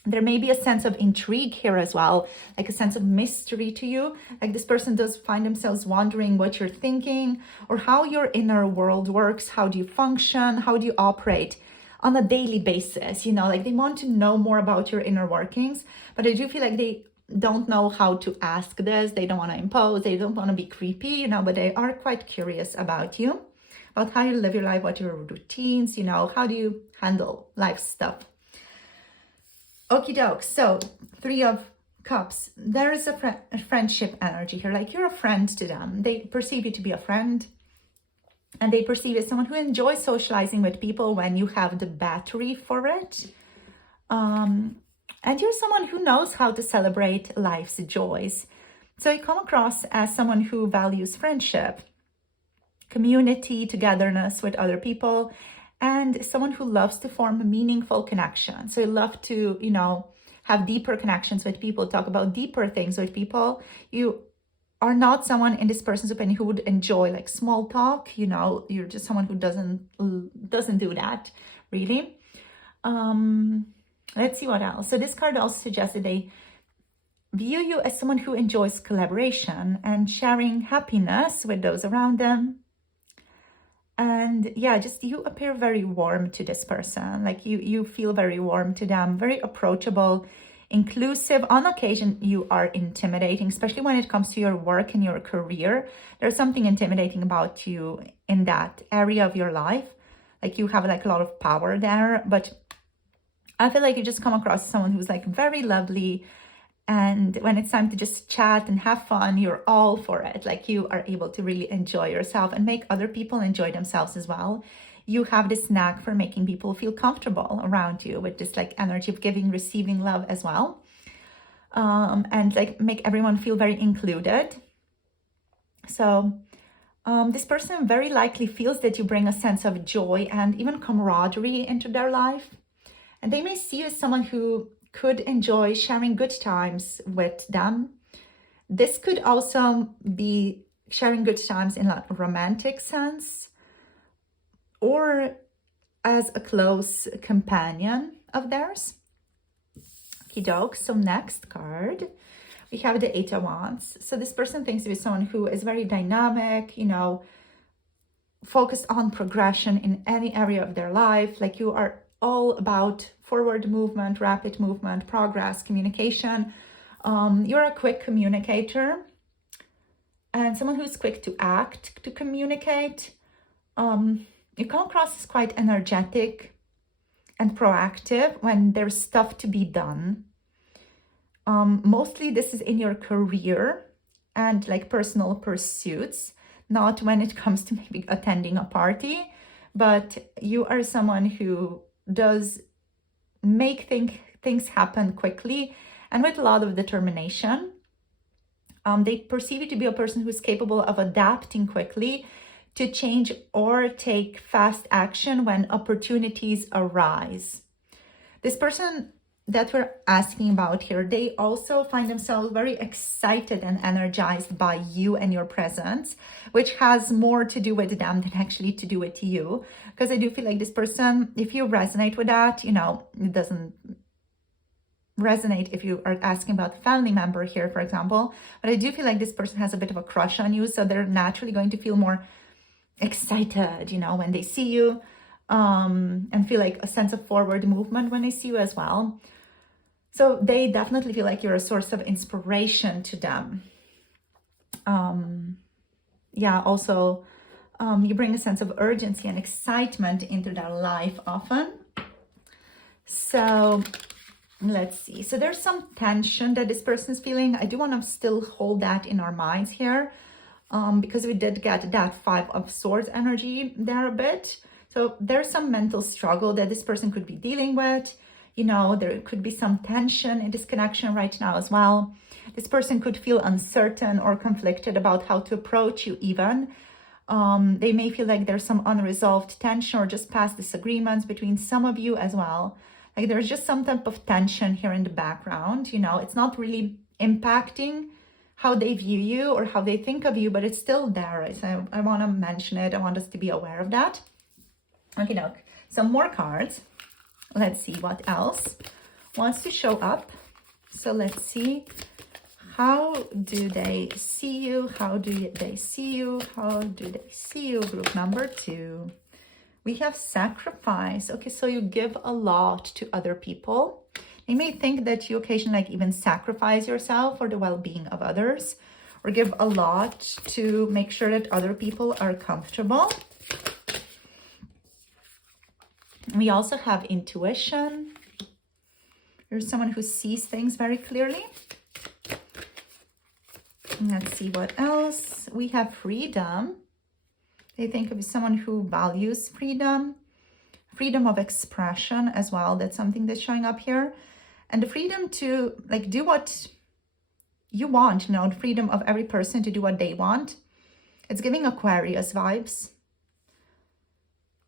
There may be a sense of intrigue here as well, like a sense of mystery to you. Like this person does find themselves wondering what you're thinking or how your inner world works. How do you function? How do you operate on a daily basis? You know, like they want to know more about your inner workings, but I do feel like they don't know how to ask this. They don't want to impose. They don't want to be creepy, you know, but they are quite curious about you, about how you live your life, what are your routines, you know, how do you handle life stuff. Okie doke. So 3 of Cups. There is a friendship energy here. Like you're a friend to them. They perceive you to be a friend. And they perceive you as someone who enjoys socializing with people when you have the battery for it. And you're someone who knows how to celebrate life's joys. So you come across as someone who values friendship, community, togetherness with other people, and someone who loves to form meaningful connections. So you love to, you know, have deeper connections with people, talk about deeper things with people. You are not someone, in this person's opinion, who would enjoy like small talk. You know, you're just someone who doesn't do that, really. Let's see what else. So this card also suggests that they view you as someone who enjoys collaboration and sharing happiness with those around them. And yeah, just you appear very warm to this person. Like you feel very warm to them, very approachable, inclusive. On occasion, you are intimidating, especially when it comes to your work and your career. There's something intimidating about you in that area of your life. Like you have like a lot of power there, but I feel like you just come across as someone who's like very lovely. And when it's time to just chat and have fun, you're all for it. Like you are able to really enjoy yourself and make other people enjoy themselves as well. You have this knack for making people feel comfortable around you with this like energy of giving, receiving love as well. And like make everyone feel very included. So This person very likely feels that you bring a sense of joy and even camaraderie into their life. And they may see you as someone who could enjoy sharing good times with them. This could also be sharing good times in a romantic sense or as a close companion of theirs. Okie doke. So next card, we have the Eight of Wands. So this person thinks of you as someone who is very dynamic, you know, focused on progression in any area of their life. Like you are all about forward movement, rapid movement, progress, communication. You're a quick communicator and someone who's quick to act, to communicate. You come across as quite energetic and proactive when there's stuff to be done. Mostly this is in your career and like personal pursuits, not when it comes to maybe attending a party, but you are someone who does make things happen quickly and with a lot of determination. They perceive you to be a person who's capable of adapting quickly to change or take fast action when opportunities arise. This person that we're asking about here, they also find themselves very excited and energized by you and your presence, which has more to do with them than actually to do with you. Because I do feel like this person, if you resonate with that, you know, it doesn't resonate if you are asking about a family member here, for example. But I do feel like this person has a bit of a crush on you, so they're naturally going to feel more excited, you know, when they see you, and feel like a sense of forward movement when they see you as well. So they definitely feel like you're a source of inspiration to them. Yeah, also, you bring a sense of urgency and excitement into their life often. So let's see. So there's some tension that this person is feeling. I do want to still hold that in our minds here, because we did get that Five of Swords energy there a bit. So there's some mental struggle that this person could be dealing with. You know, there could be some tension in this connection right now as well. This person could feel uncertain or conflicted about how to approach you even. They may feel like there's some unresolved tension or just past disagreements between some of you as well. Like there's just some type of tension here in the background. You know, it's not really impacting how they view you or how they think of you, but it's still there. So I want to mention it. I want us to be aware of that. Okay, now some more cards. Let's see what else wants to show up. So let's see. How do they see you? How do they see you? How do they see you? Group number 2. We have sacrifice. Okay, so you give a lot to other people. You may think that you occasionally like even sacrifice yourself for the well-being of others, or give a lot to make sure that other people are comfortable. We also have intuition. You're someone who sees things very clearly. Let's see what else. We have freedom. They think of someone who values freedom, freedom of expression as well. That's something that's showing up here. And the freedom to like do what you want, you know, the freedom of every person to do what they want. It's giving Aquarius vibes.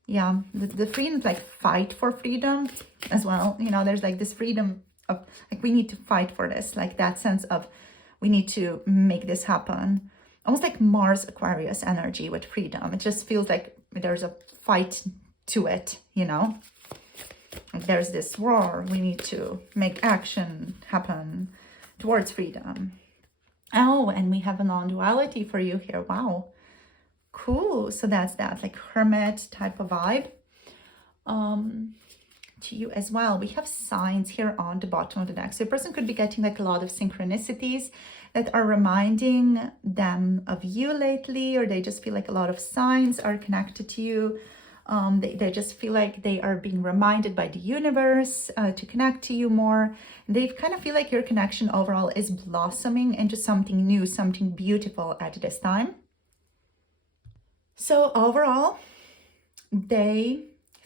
Yeah, the freedom to like fight for freedom as well. You know, there's like this freedom of like, we need to fight for this, like that sense of we need to make this happen. Almost like Mars Aquarius energy with freedom. It just feels like there's a fight to it, you know. Like there's this roar. We need to make action happen towards freedom. Oh, and we have a non-duality for you here. Wow. Cool. So that's that, like hermit type of vibe. To you as well. We have signs here on the bottom of the deck. So a person could be getting like a lot of synchronicities that are reminding them of you lately, or they just feel like a lot of signs are connected to you. They just feel like they are being reminded by the universe to connect to you more. They kind of feel like your connection overall is blossoming into something new, something beautiful at this time. So overall, they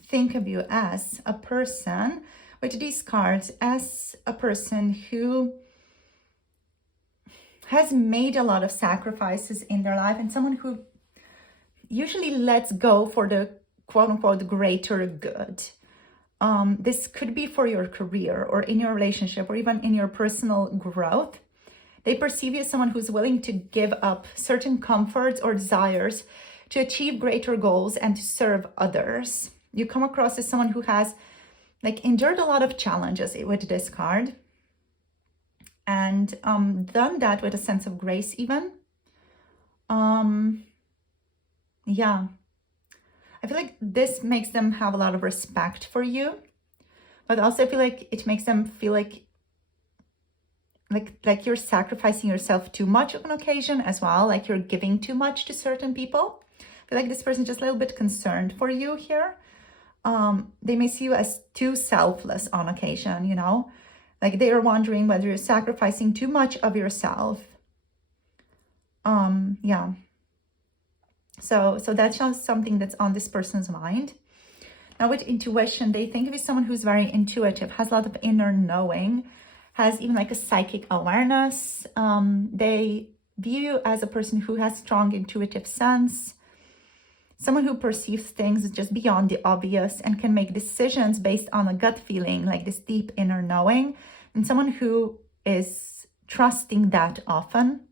think of you as a person, with these cards, as a person who has made a lot of sacrifices in their life, and someone who usually lets go for the quote-unquote greater good. This could be for your career or in your relationship or even in your personal growth. They perceive you as someone who's willing to give up certain comforts or desires to achieve greater goals and to serve others. You come across as someone who has like endured a lot of challenges with this card and done that with a sense of grace even. Yeah. I feel like this makes them have a lot of respect for you, but also I feel like it makes them feel like you're sacrificing yourself too much on occasion as well, like you're giving too much to certain people. I feel like this person is just a little bit concerned for you here. They may see you as too selfless on occasion, you know, like they are wondering whether you're sacrificing too much of yourself. Yeah. So that's just something that's on this person's mind. Now with intuition, they think of you as someone who's very intuitive, has a lot of inner knowing, has even like a psychic awareness. They view you as a person who has strong intuitive sense, someone who perceives things just beyond the obvious and can make decisions based on a gut feeling, like this deep inner knowing, and someone who is trusting that often.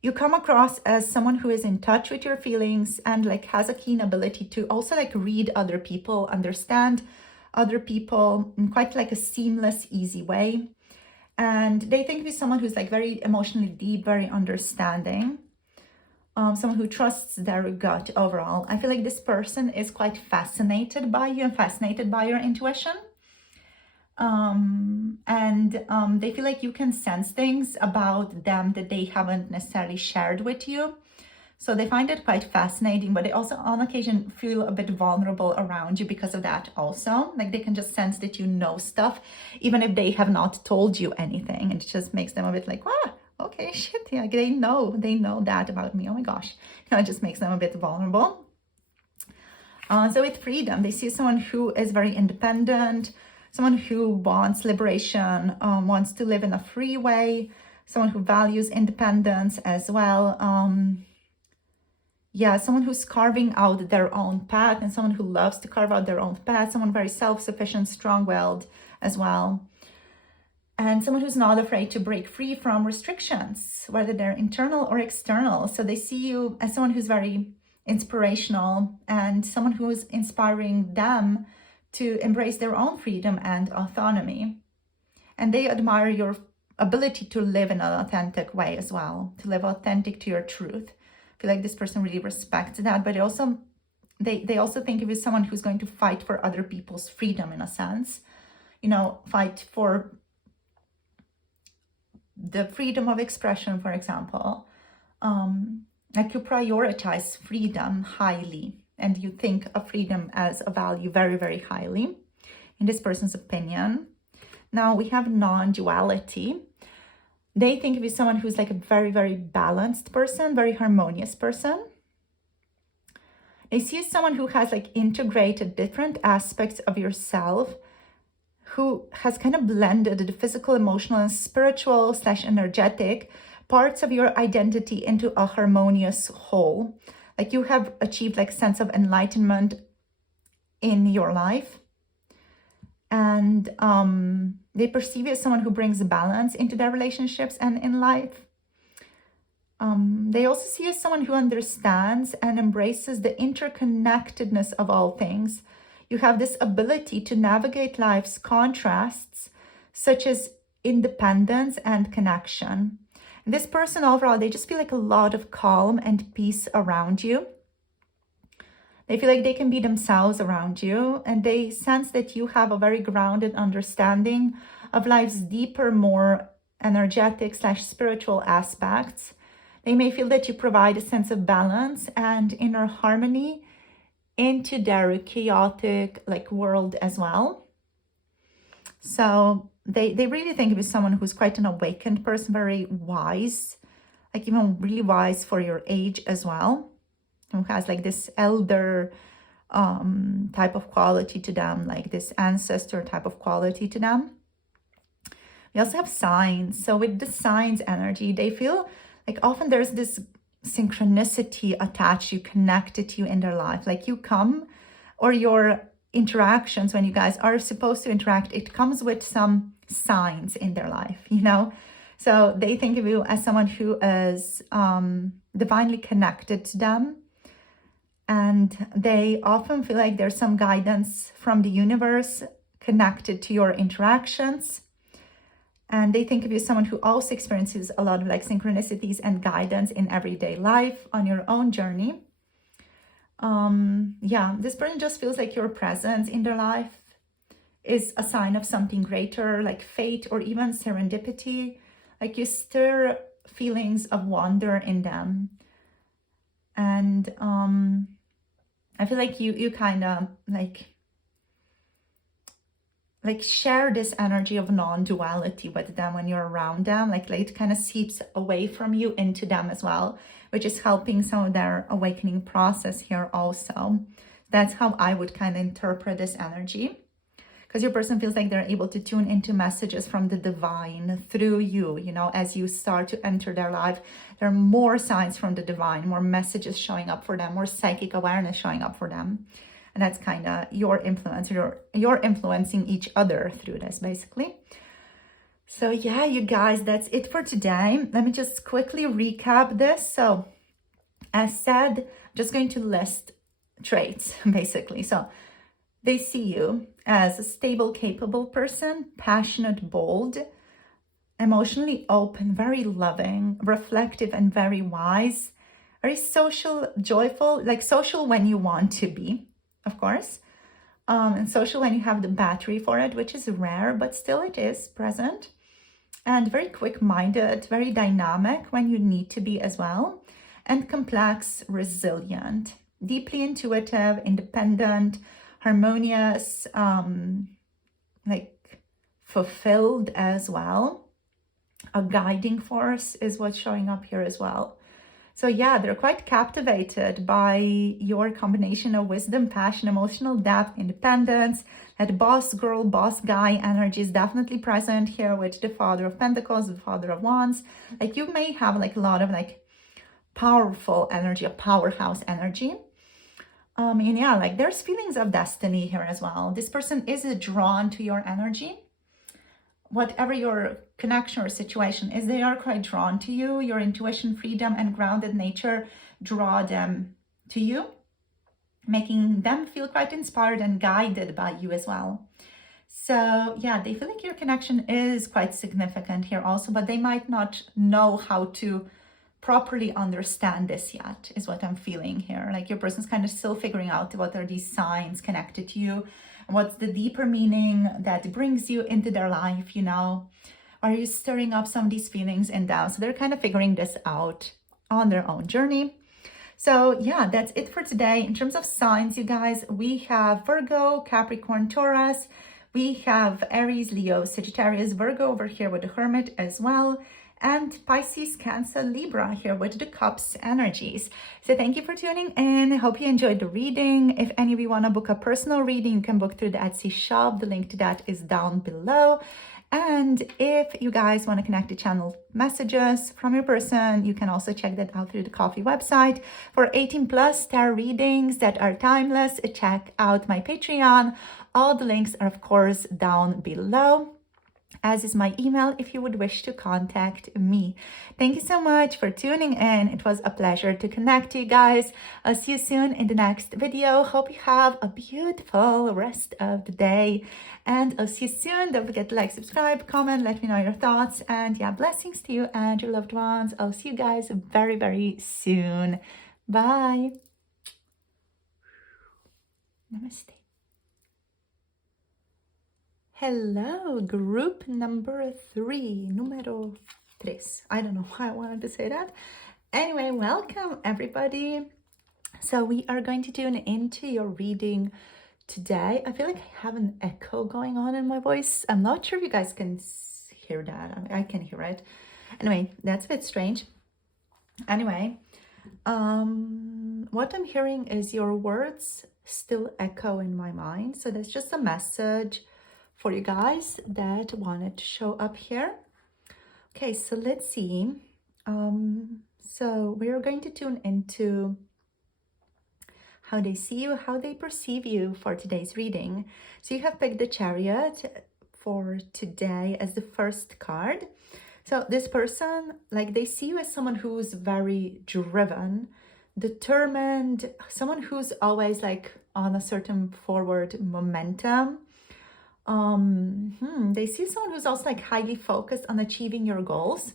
You come across as someone who is in touch with your feelings and like has a keen ability to also like read other people, understand other people in quite like a seamless, easy way. And they think of you as someone who's like very emotionally deep, very understanding, someone who trusts their gut overall. I feel like this person is quite fascinated by you and fascinated by your intuition. They feel like you can sense things about them that they haven't necessarily shared with you. So they find it quite fascinating, but they also on occasion feel a bit vulnerable around you because of that also. Like they can just sense that you know stuff, even if they have not told you anything. And it just makes them a bit like, wow, okay, shit, yeah, they know that about me. Oh my gosh. You know, it just makes them a bit vulnerable. So with freedom, they see someone who is very independent, someone who wants liberation, wants to live in a free way, someone who values independence as well. Yeah, someone who's carving out their own path and someone who loves to carve out their own path, someone very self-sufficient, strong-willed as well. And someone who's not afraid to break free from restrictions, whether they're internal or external. So they see you as someone who's very inspirational and someone who is inspiring them to embrace their own freedom and autonomy. And they admire your ability to live in an authentic way as well, to live authentic to your truth. I feel like this person really respects that, but they also think of you as someone who's going to fight for other people's freedom in a sense, you know, fight for the freedom of expression, for example. Like you prioritize freedom highly and you think of freedom as a value very, very highly in this person's opinion. Now we have non-duality. They think of you as someone who's like a very, very balanced person, very harmonious person. They see you as someone who has like integrated different aspects of yourself, who has kind of blended the physical, emotional, and spiritual / energetic parts of your identity into a harmonious whole. Like you have achieved like a sense of enlightenment in your life. And they perceive you as someone who brings balance into their relationships and in life. They also see you as someone who understands and embraces the interconnectedness of all things. You have this ability to navigate life's contrasts, such as independence and connection. And this person overall, they just feel like a lot of calm and peace around you. They feel like they can be themselves around you, and they sense that you have a very grounded understanding of life's deeper, more energetic / spiritual aspects. They may feel that you provide a sense of balance and inner harmony into their chaotic like world as well. So they really think of you as someone who's quite an awakened person, very wise, like even really wise for your age as well, who has like this elder type of quality to them, like this ancestor type of quality to them. We also have signs. So with the signs energy, they feel like often there's this synchronicity attached, you connected to you in their life. Like you come, or your interactions when you guys are supposed to interact, it comes with some signs in their life, you know? So they think of you as someone who is divinely connected to them. And they often feel like there's some guidance from the universe connected to your interactions. And they think of you as someone who also experiences a lot of like synchronicities and guidance in everyday life on your own journey. Yeah, this person just feels like your presence in their life is a sign of something greater, like fate or even serendipity. Like you stir feelings of wonder in them. And I feel like you kind of like share this energy of non-duality with them when you're around them. Like it kind of seeps away from you into them as well, which is helping some of their awakening process here also. That's how I would kind of interpret this energy. Because your person feels like they're able to tune into messages from the divine through you, you know, as you start to enter their life. There are more signs from the divine, more messages showing up for them, more psychic awareness showing up for them. And that's kind of your influence. You're influencing each other through this, basically. So yeah, you guys, that's it for today. Let me just quickly recap this. So as said, I'm just going to list traits, basically. So they see you as a stable, capable person, passionate, bold, emotionally open, very loving, reflective, and very wise, very social, joyful, like social when you want to be, of course, and social when you have the battery for it, which is rare, but still it is present, and very quick-minded, very dynamic when you need to be as well, and complex, resilient, deeply intuitive, independent, harmonious, like fulfilled as well. A guiding force is what's showing up here as well. So yeah, they're quite captivated by your combination of wisdom, passion, emotional depth, independence. That boss girl, boss guy energy is definitely present here with the Father of Pentacles, the Father of Wands. Like you may have like a lot of like powerful energy, a powerhouse energy. And yeah, like there's feelings of destiny here as well. This person is drawn to your energy. Whatever your connection or situation is, they are quite drawn to you. Your intuition, freedom, and grounded nature draw them to you, making them feel quite inspired and guided by you as well. So yeah, they feel like your connection is quite significant here also, but they might not know how to properly understand this yet, is what I'm feeling here. Like your person's kind of still figuring out what are these signs connected to you, what's the deeper meaning that brings you into their life, you know? Are you stirring up some of these feelings in them? So they're kind of figuring this out on their own journey. So yeah, that's it for today. In terms of signs, you guys, we have Virgo, Capricorn, Taurus. We have Aries, Leo, Sagittarius, Virgo over here with the Hermit as well. And Pisces, Cancer, Libra here with the Cups energies. So thank you for tuning in. I hope you enjoyed the reading. If any of you want to book a personal reading, you can book through the Etsy shop. The link to that is down below. And if you guys want to connect to channel messages from your person, you can also check that out through the Coffee website. For 18+ tarot readings that are timeless, check out my Patreon. All the links are, of course, down below, as is my email if you would wish to contact me. Thank you so much for tuning in. It was a pleasure to connect to you guys. I'll see you soon in the next video. Hope you have a beautiful rest of the day. And I'll see you soon. Don't forget to like, subscribe, comment, let me know your thoughts. And yeah, blessings to you and your loved ones. I'll see you guys very, very soon. Bye. Namaste. Hello, group number 3, numero 3. I don't know why I wanted to say that. Anyway, welcome everybody. So we are going to tune into your reading today. I feel like I have an echo going on in my voice. I'm not sure if you guys can hear that. I can hear it. Anyway, that's a bit strange. Anyway, what I'm hearing is your words still echo in my mind. So that's just a message for you guys that wanted to show up here. Okay, so let's see. So we're going to tune into how they see you, how they perceive you for today's reading. So you have picked the Chariot for today as the first card. So this person, like, they see you as someone who's very driven, determined, someone who's always like on a certain forward momentum. They see someone who's also like highly focused on achieving your goals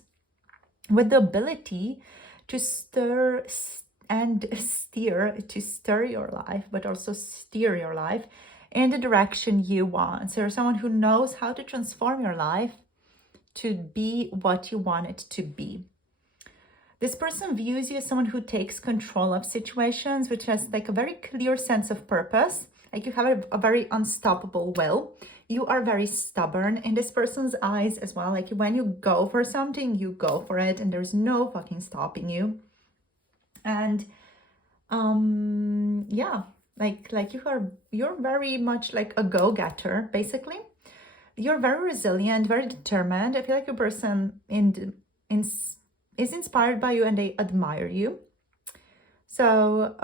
with the ability to stir your life, but also steer your life in the direction you want. So you're someone who knows how to transform your life to be what you want it to be. This person views you as someone who takes control of situations, which has like a very clear sense of purpose. Like you have a very unstoppable will. You are very stubborn in this person's eyes as well. Like when you go for something, you go for it and there's no fucking stopping you. And yeah, like you're very much like a go-getter, basically. You're very resilient, very determined. I feel like your person is inspired by you and they admire you. So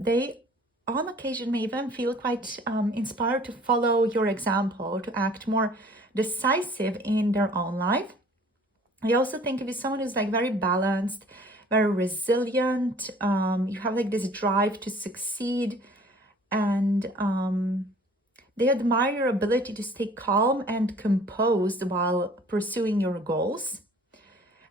they on occasion may even feel quite inspired to follow your example, to act more decisive in their own life. I also think of you as someone who's like very balanced, very resilient. You have like this drive to succeed, and they admire your ability to stay calm and composed while pursuing your goals.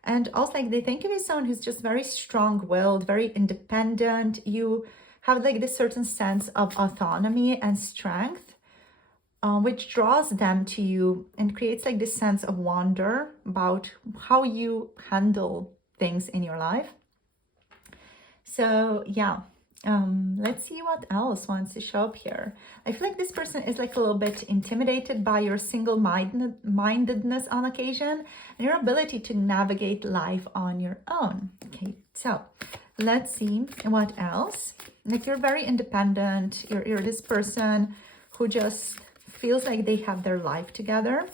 And also like they think of you as someone who's just very strong-willed, very independent. You have like this certain sense of autonomy and strength, which draws them to you and creates like this sense of wonder about how you handle things in your life. So yeah, let's see what else wants to show up here. I feel like this person is like a little bit intimidated by your single-mindedness on occasion and your ability to navigate life on your own. Okay, so let's see what else. Like you're very independent. You're this person who just feels like they have their life together.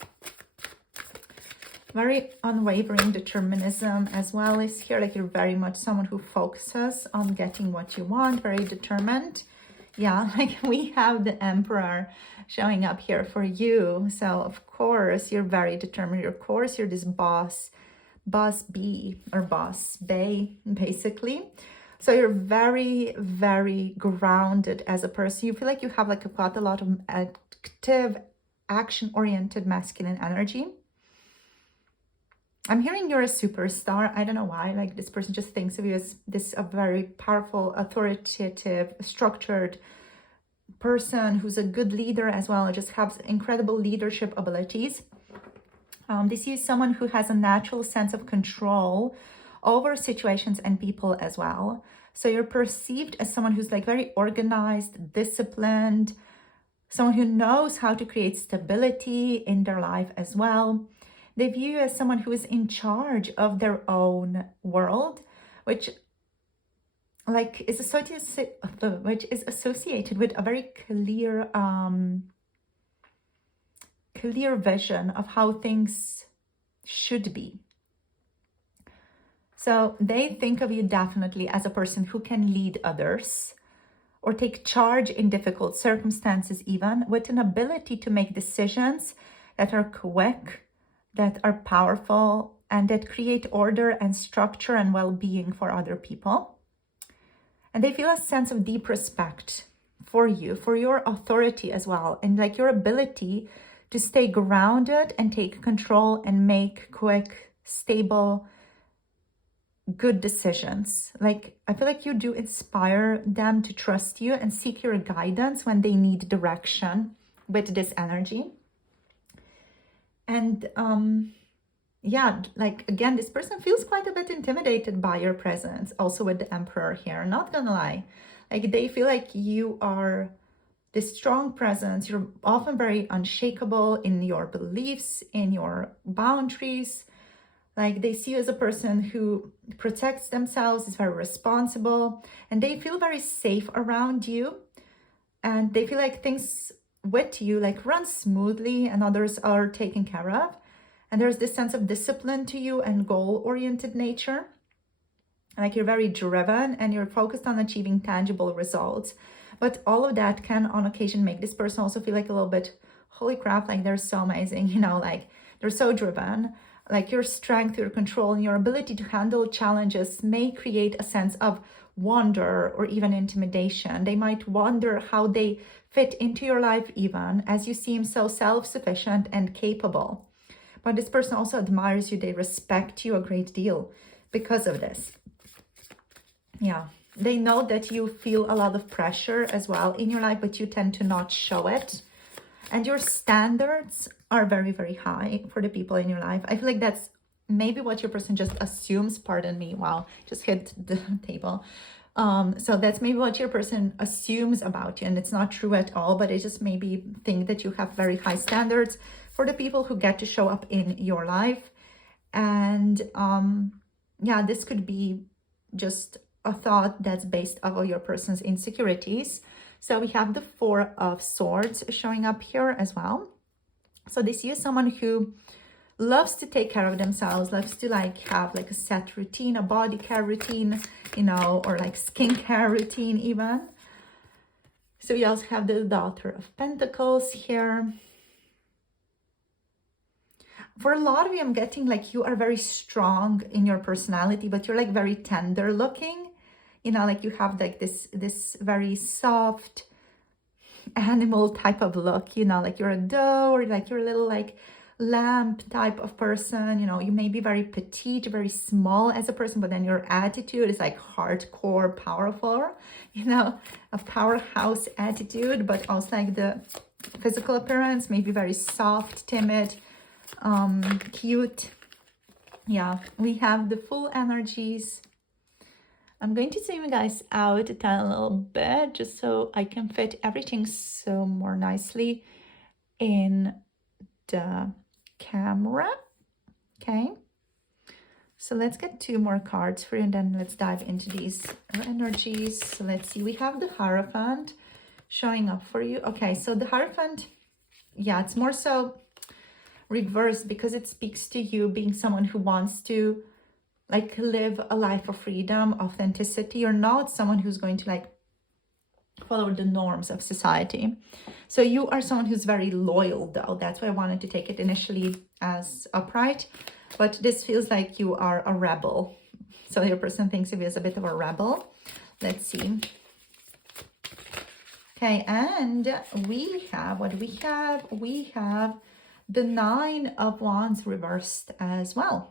Very unwavering determinism as well is here. Like you're very much someone who focuses on getting what you want, very determined. Yeah, like we have the Emperor showing up here for you. So of course you're very determined. Of course you're this boss bee or boss bay, basically. So you're very, very grounded as a person. You feel like you have like quite a lot of active, action-oriented masculine energy. I'm hearing you're a superstar. I don't know why. Like this person just thinks of you as a very powerful, authoritative, structured person who's a good leader as well. Just has incredible leadership abilities. They see someone who has a natural sense of control over situations and people as well. So you're perceived as someone who's like very organized, disciplined, someone who knows how to create stability in their life as well. They view you as someone who is in charge of their own world, which is associated with a very clear vision of how things should be. So they think of you definitely as a person who can lead others or take charge in difficult circumstances, even with an ability to make decisions that are quick, that are powerful, and that create order and structure and well-being for other people. And they feel a sense of deep respect for you, for your authority as well, and like your ability to stay grounded and take control and make quick, stable, good decisions. Like I feel like you do inspire them to trust you and seek your guidance when they need direction with this energy. And yeah, like again, this person feels quite a bit intimidated by your presence, also with the Emperor here, not gonna lie. Like they feel like you are this strong presence. You're often very unshakable in your beliefs, in your boundaries. Like they see you as a person who protects themselves, is very responsible, and they feel very safe around you. And they feel like things with you like run smoothly and others are taken care of. And there's this sense of discipline to you and goal-oriented nature. Like you're very driven and you're focused on achieving tangible results. But all of that can on occasion make this person also feel like a little bit, holy crap, like they're so amazing, you know, like they're so driven. Like your strength, your control, and your ability to handle challenges may create a sense of wonder or even intimidation. They might wonder how they fit into your life even as you seem so self-sufficient and capable. But this person also admires you. They respect you a great deal because of this. Yeah, they know that you feel a lot of pressure as well in your life, but you tend to not show it. And your standards are very, very high for the people in your life. I feel like that's maybe what your person just assumes. Pardon me. Wow, just hit the table. So that's maybe what your person assumes about you, and it's not true at all, but they just maybe think that you have very high standards for the people who get to show up in your life. And yeah, this could be just a thought that's based off of your person's insecurities. So we have the Four of Swords showing up here as well. So they see you as someone who loves to take care of themselves, loves to like have like a set routine, a body care routine, you know, or like skincare routine even. So we also have the Daughter of Pentacles here. For a lot of you, I'm getting like you are very strong in your personality, but you're like very tender looking. You know, like you have like this very soft animal type of look, you know, like you're a doe or like you're a little like lamb type of person. You know, you may be very petite, very small as a person, but then your attitude is like hardcore, powerful, you know, a powerhouse attitude, but also like the physical appearance, maybe very soft, timid, cute. Yeah, we have the full energies. I'm going to zoom you guys out a tiny little bit just so I can fit everything so more nicely in the camera. Okay, so let's get two more cards for you and then let's dive into these energies. So let's see, we have the Hierophant showing up for you. Okay, so the Hierophant, yeah, it's more so reversed because it speaks to you being someone who wants to like live a life of freedom, authenticity. You're not someone who's going to like follow the norms of society. So you are someone who's very loyal though. That's why I wanted to take it initially as upright, but this feels like you are a rebel. So your person thinks of you as a bit of a rebel. Let's see. Okay, and we have, what do we have? We have the Nine of Wands reversed as well.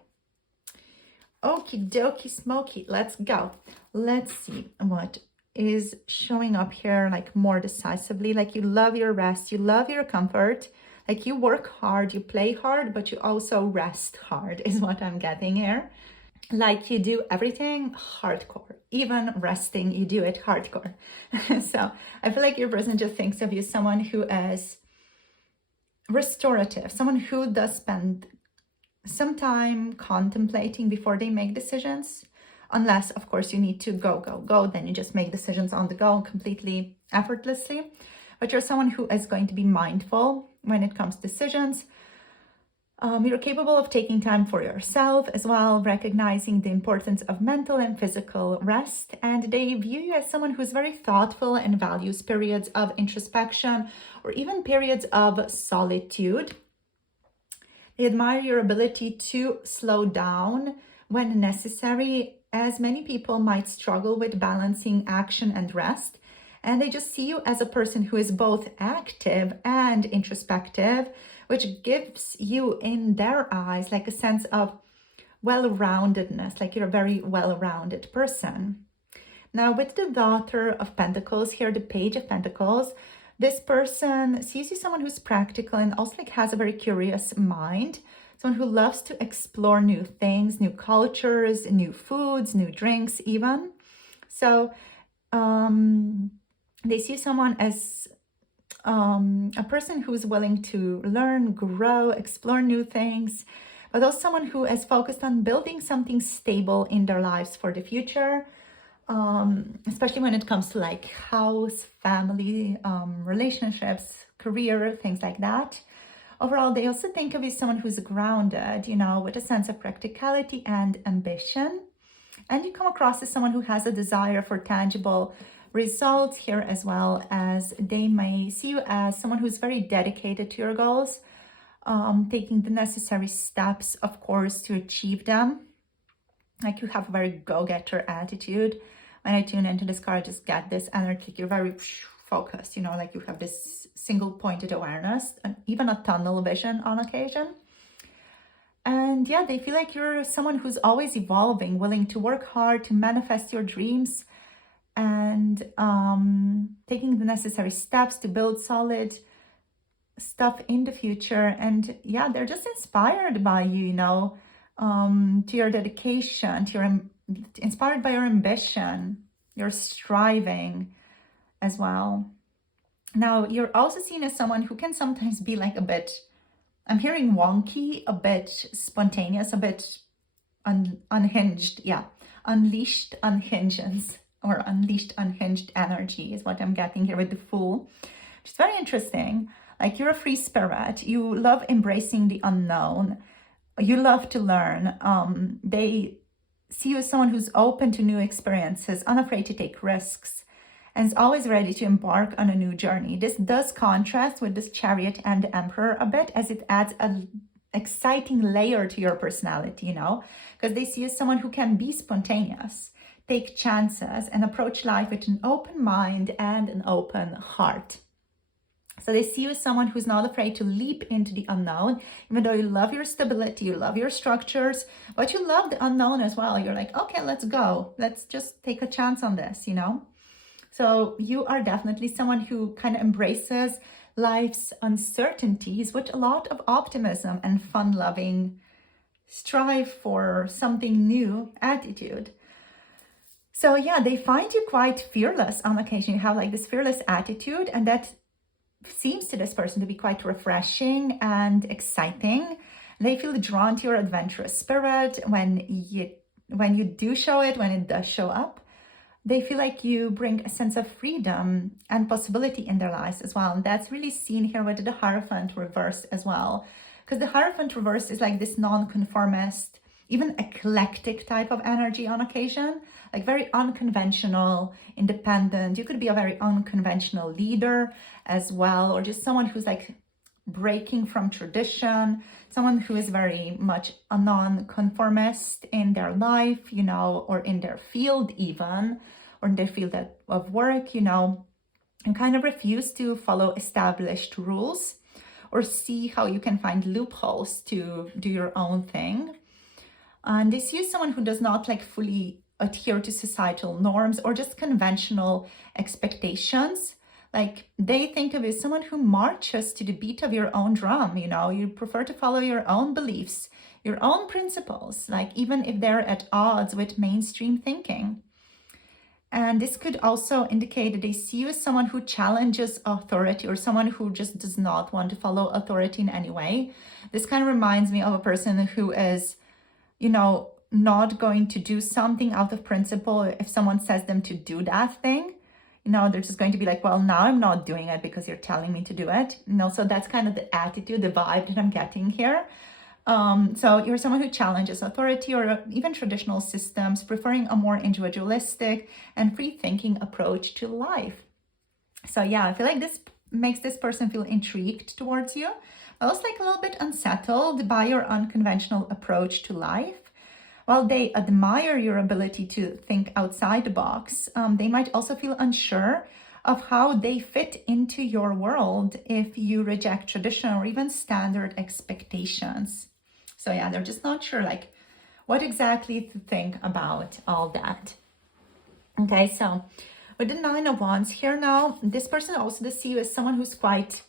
Okie dokie smoky, let's go. Let's see what is showing up here like more decisively. Like you love your rest, you love your comfort, like you work hard, you play hard, but you also rest hard is what I'm getting here. Like you do everything hardcore, even resting, you do it hardcore. So I feel like your person just thinks of you as someone who is restorative, someone who does spend some time contemplating before they make decisions, unless of course you need to go, then you just make decisions on the go completely effortlessly. But you're someone who is going to be mindful when it comes to decisions. You're capable of taking time for yourself as well, recognizing the importance of mental and physical rest, and they view you as someone who's very thoughtful and values periods of introspection or even periods of solitude. They admire your ability to slow down when necessary, as many people might struggle with balancing action and rest. And they just see you as a person who is both active and introspective, which gives you in their eyes like a sense of well-roundedness, like you're a very well-rounded person. Now with the Daughter of Pentacles here, the Page of Pentacles, this person sees you as someone who's practical and also like has a very curious mind, someone who loves to explore new things, new cultures, new foods, new drinks even. So they see someone as a person who's willing to learn, grow, explore new things, but also someone who is focused on building something stable in their lives for the future. Especially when it comes to like house, family, relationships, career, things like that. Overall, they also think of you as someone who's grounded, you know, with a sense of practicality and ambition. And you come across as someone who has a desire for tangible results here, as well as they may see you as someone who's very dedicated to your goals, taking the necessary steps, of course, to achieve them. Like you have a very go-getter attitude. When I tune into this card, I just get this energy. You're very focused, you know, like you have this single pointed awareness and even a tunnel vision on occasion. And yeah, they feel like you're someone who's always evolving, willing to work hard to manifest your dreams, and taking the necessary steps to build solid stuff in the future. And yeah, they're just inspired by you, you know, to your dedication, to your inspired by your ambition, your striving as well. Now, you're also seen as someone who can sometimes be like a bit, I'm hearing wonky, a bit spontaneous, a bit unhinged. Yeah, unleashed unhinges, or unleashed unhinged energy is what I'm getting here with the Fool, which is very interesting. Like you're a free spirit. You love embracing the unknown. You love to learn. They see you as someone who's open to new experiences, unafraid to take risks, and is always ready to embark on a new journey. This does contrast with this Chariot and the Emperor a bit, as it adds an exciting layer to your personality, you know, because they see you as someone who can be spontaneous, take chances, and approach life with an open mind and an open heart. So they see you as someone who's not afraid to leap into the unknown, even though you love your stability, you love your structures, but you love the unknown as well. You're like, okay, let's go. Let's just take a chance on this, you know? So you are definitely someone who kind of embraces life's uncertainties with a lot of optimism and fun-loving, strive for something new attitude. So yeah, they find you quite fearless on occasion. You have like this fearless attitude, and that seems to this person to be quite refreshing and exciting. They feel drawn to your adventurous spirit when you do show it, when it does show up. They feel like you bring a sense of freedom and possibility in their lives as well. And that's really seen here with the Hierophant reverse as well. Because the Hierophant reverse is like this non-conformist, even eclectic type of energy on occasion, like very unconventional, independent. You could be a very unconventional leader as well, or just someone who's like breaking from tradition, someone who is very much a non-conformist in their life, you know, or in their field even, or in their field of work, you know, and kind of refuse to follow established rules or see how you can find loopholes to do your own thing. And they see someone who does not like fully adhere to societal norms or just conventional expectations. Like they think of you as someone who marches to the beat of your own drum, you know, you prefer to follow your own beliefs, your own principles, like even if they're at odds with mainstream thinking. And this could also indicate that they see you as someone who challenges authority, or someone who just does not want to follow authority in any way. This kind of reminds me of a person who is, you know, not going to do something out of principle if someone says them to do that thing. You know, they're just going to be like, well, now I'm not doing it because you're telling me to do it. You know, so that's kind of the attitude, the vibe that I'm getting here. So you're someone who challenges authority or even traditional systems, preferring a more individualistic and free-thinking approach to life. So yeah, I feel like this makes this person feel intrigued towards you, but also like a little bit unsettled by your unconventional approach to life. While they admire your ability to think outside the box, they might also feel unsure of how they fit into your world if you reject traditional or even standard expectations. So yeah, they're just not sure like what exactly to think about all that. Okay, so with the Nine of Wands here now, this person also does see you as someone who's quite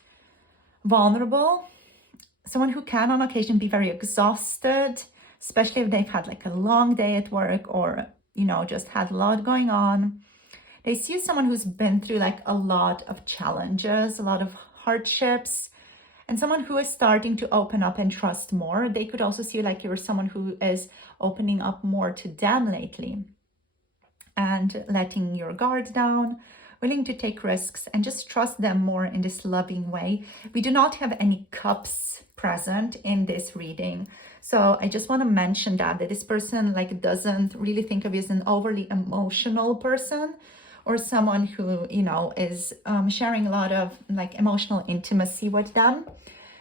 vulnerable, someone who can on occasion be very exhausted, especially if they've had like a long day at work or, you know, just had a lot going on. They see you as someone who's been through like a lot of challenges, a lot of hardships, and someone who is starting to open up and trust more. They could also see like you're someone who is opening up more to them lately and letting your guard down, willing to take risks and just trust them more in this loving way. We do not have any cups present in this reading. So I just want to mention that this person like doesn't really think of you as an overly emotional person, or someone who, you know, is sharing a lot of like emotional intimacy with them.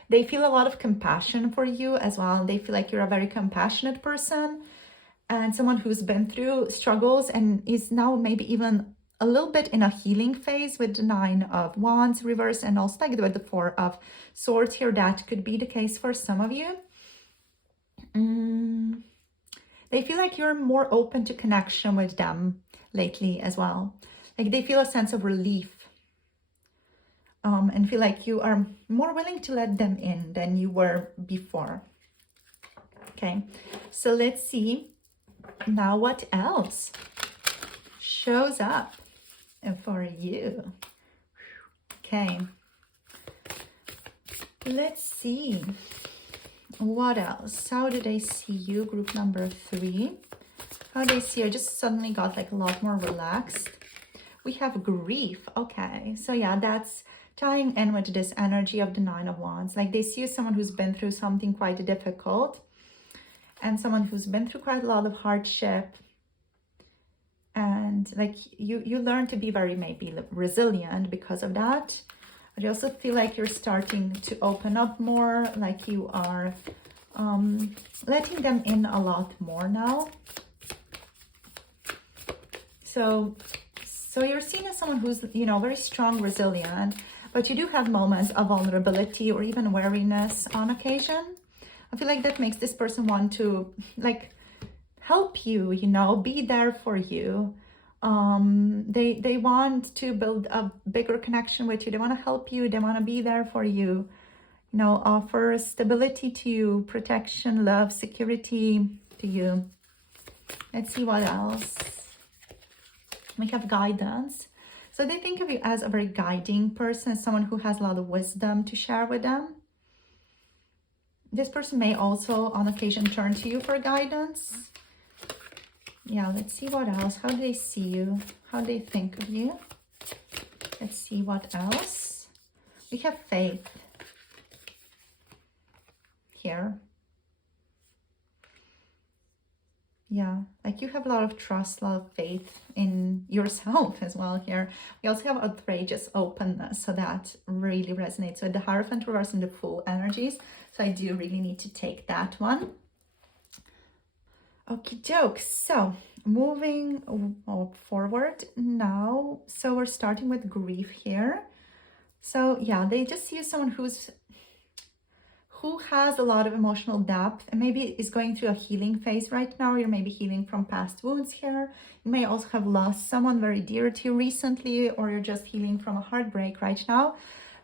They feel a lot of compassion for you as well. They feel like you're a very compassionate person, and someone who's been through struggles and is now maybe even a little bit in a healing phase with the 9 of Wands reverse, and also like with the 4 of Swords here. That could be the case for some of you. They feel like you're more open to connection with them lately as well. Like they feel a sense of relief, and feel like you are more willing to let them in than you were before. Okay, so let's see now what else shows up for you. Okay, let's see what else. How do they see you, group number 3? How do they see you? I just suddenly got like a lot more relaxed. We have grief. Okay, so yeah, that's tying in with this energy of the 9 of Wands. Like they see you as someone who's been through something quite difficult, and someone who's been through quite a lot of hardship, and like you learn to be very maybe resilient because of that. But I also feel like you're starting to open up more, like you are letting them in a lot more now. So you're seen as someone who's, you know, very strong, resilient, but you do have moments of vulnerability or even wariness on occasion. I feel like that makes this person want to like help you, you know, be there for you. They want to build a bigger connection with you. They want to help you. They want to be there for you, you know, offer stability to you, protection, love, security to you. Let's see what else. We have guidance. So they think of you as a very guiding person, someone who has a lot of wisdom to share with them. This person may also on occasion turn to you for guidance. Yeah, let's see what else. How do they see you? How do they think of you? Let's see what else. We have faith here. Yeah, like you have a lot of trust, a lot of faith in yourself as well here. We also have outrageous openness, so that really resonates with the Hierophant reverse and the Fool energies. So I do really need to take that one. Okie doke. So moving forward now. So we're starting with grief here. So yeah, they just see someone who has a lot of emotional depth and maybe is going through a healing phase right now. You're maybe healing from past wounds here. You may also have lost someone very dear to you recently, or you're just healing from a heartbreak right now.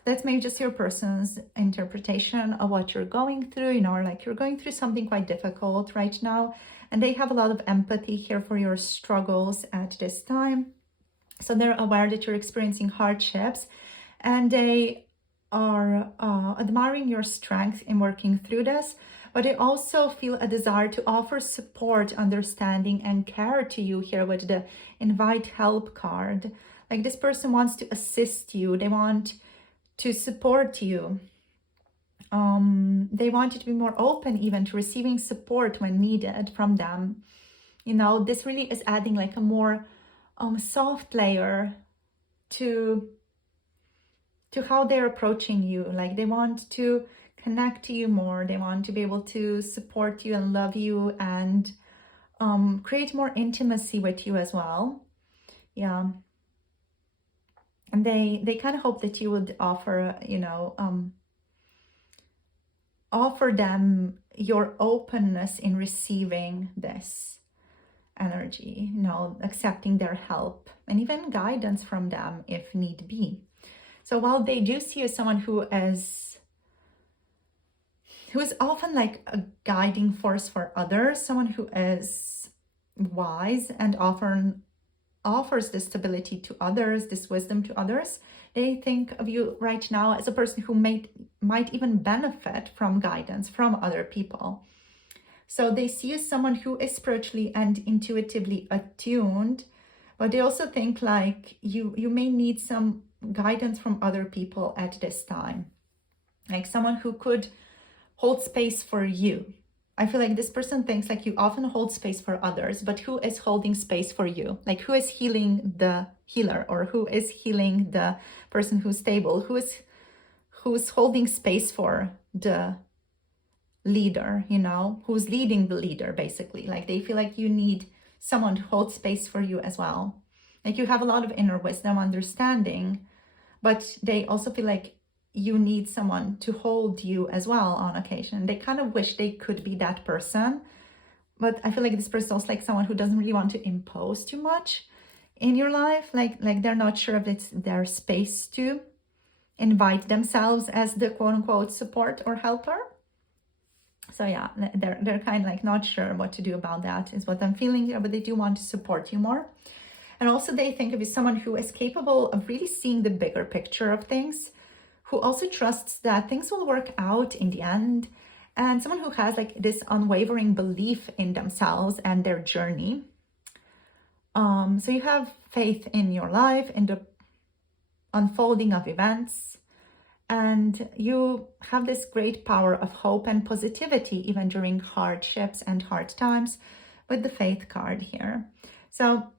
That's maybe just your person's interpretation of what you're going through, you know, or like you're going through something quite difficult right now. And they have a lot of empathy here for your struggles at this time. So they're aware that you're experiencing hardships, and they are admiring your strength in working through this, but they also feel a desire to offer support, understanding, and care to you here with the invite help card. Like this person wants to assist you. They want to support you. They want you to be more open even to receiving support when needed from them. You know, this really is adding like a more soft layer to how they're approaching you. Like they want to connect to you more. They want to be able to support you and love you and create more intimacy with you as well. Yeah. And they kind of hope that you would offer, you know, offer them your openness in receiving this energy, you know, accepting their help and even guidance from them if need be. So while they do see you as someone who is often like a guiding force for others, someone who is wise and offers this stability to others, this wisdom to others, they think of you right now as a person who might even benefit from guidance from other people. So they see you as someone who is spiritually and intuitively attuned, but they also think like you may need some guidance from other people at this time, like someone who could hold space for you I feel like this person thinks like you often hold space for others, but who is holding space for you? Like who is healing the healer, or who is healing the person who's stable? Who's holding space for the leader, you know, who's leading the leader, basically. Like they feel like you need someone to hold space for you as well. Like you have a lot of inner wisdom, understanding, but they also feel like you need someone to hold you as well on occasion. They kind of wish they could be that person, but I feel like this person is also like someone who doesn't really want to impose too much in your life. Like they're not sure if it's their space to invite themselves as the quote-unquote support or helper. So yeah, they're kind of like not sure what to do about that, is what I'm feeling here, but they do want to support you more. And also they think of you as someone who is capable of really seeing the bigger picture of things, who also trusts that things will work out in the end, and someone who has like this unwavering belief in themselves and their journey. So you have faith in your life, in the unfolding of events, and you have this great power of hope and positivity even during hardships and hard times with the faith card here. So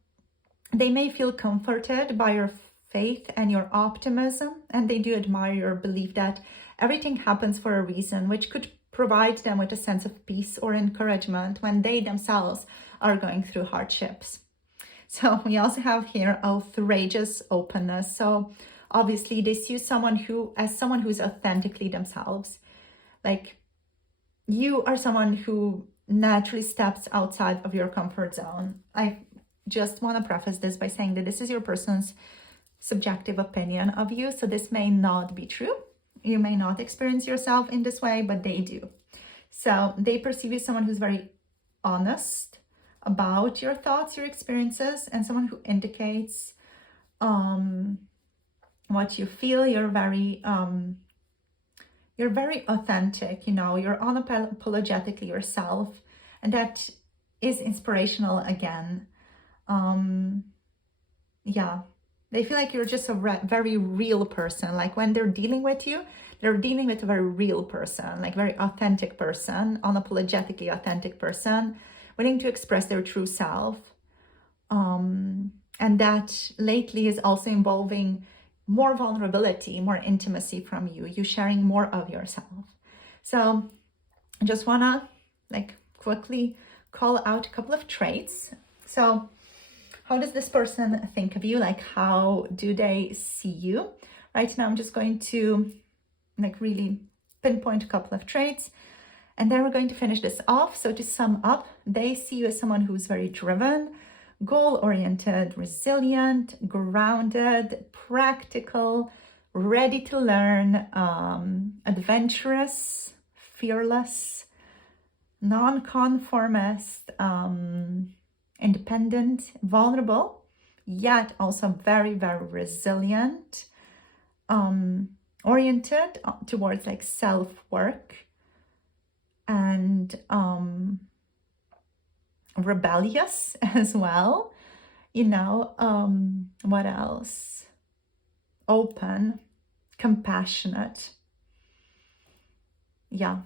they may feel comforted by your faith and your optimism, and they do admire your belief that everything happens for a reason, which could provide them with a sense of peace or encouragement when they themselves are going through hardships. So we also have here outrageous openness. So obviously they see someone who's authentically themselves. Like you are someone who naturally steps outside of your comfort zone. I just want to preface this by saying that this is your person's subjective opinion of you. So this may not be true. You may not experience yourself in this way, but they do. So they perceive you as someone who's very honest about your thoughts, your experiences, and someone who indicates what you feel. You're very authentic, you know, you're unapologetically yourself, and that is inspirational again. Yeah, they feel like you're just a very real person. Like when they're dealing with you, they're dealing with a very real person, like very authentic person, unapologetically authentic person, willing to express their true self. And that lately is also involving more vulnerability, more intimacy from you sharing more of yourself. So I just wanna like quickly call out a couple of traits. So how does this person think of you? Like how do they see you? Right now I'm just going to like really pinpoint a couple of traits, and then we're going to finish this off. So to sum up, they see you as someone who's very driven, goal-oriented, resilient, grounded, practical, ready to learn, adventurous, fearless, non-conformist, independent, vulnerable, yet also very, very resilient, oriented towards like self-work, and rebellious as well, you know. What else? Open, compassionate, yeah,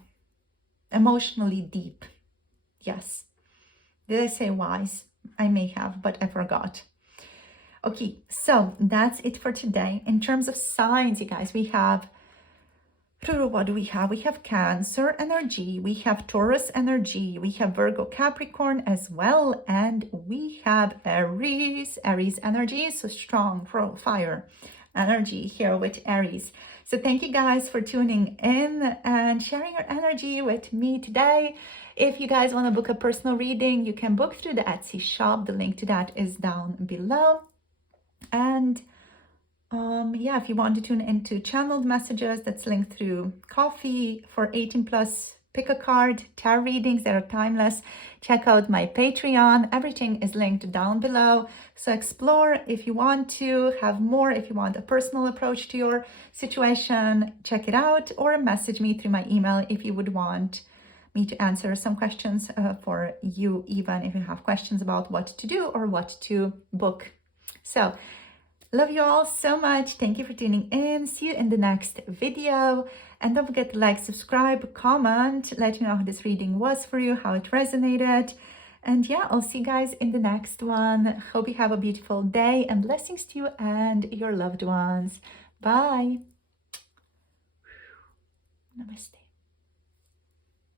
emotionally deep. Yes, did I say wise? I may have, but I forgot. Okay, so that's it for today. In terms of signs, you guys, we have, what do we have? We have Cancer energy, we have Taurus energy, we have Virgo, Capricorn as well, and we have Aries energy, so strong fire energy here with Aries. So thank you guys for tuning in and sharing your energy with me today. If you guys want to book a personal reading, you can book through the Etsy shop. The link to that is down below. And yeah, if you want to tune into channeled messages, that's linked through Coffee for 18 plus. Pick a card, tarot readings that are timeless. Check out my Patreon. Everything is linked down below. So explore if you want to have more, if you want a personal approach to your situation, check it out, or message me through my email if you would want me to answer some questions for you, even if you have questions about what to do or what to book. So Love you all so much. Thank you for tuning in. See you in the next video. And don't forget to like, subscribe, comment, let me know how this reading was for you, how it resonated. And yeah, I'll see you guys in the next one. Hope you have a beautiful day and blessings to you and your loved ones. Bye. Namaste.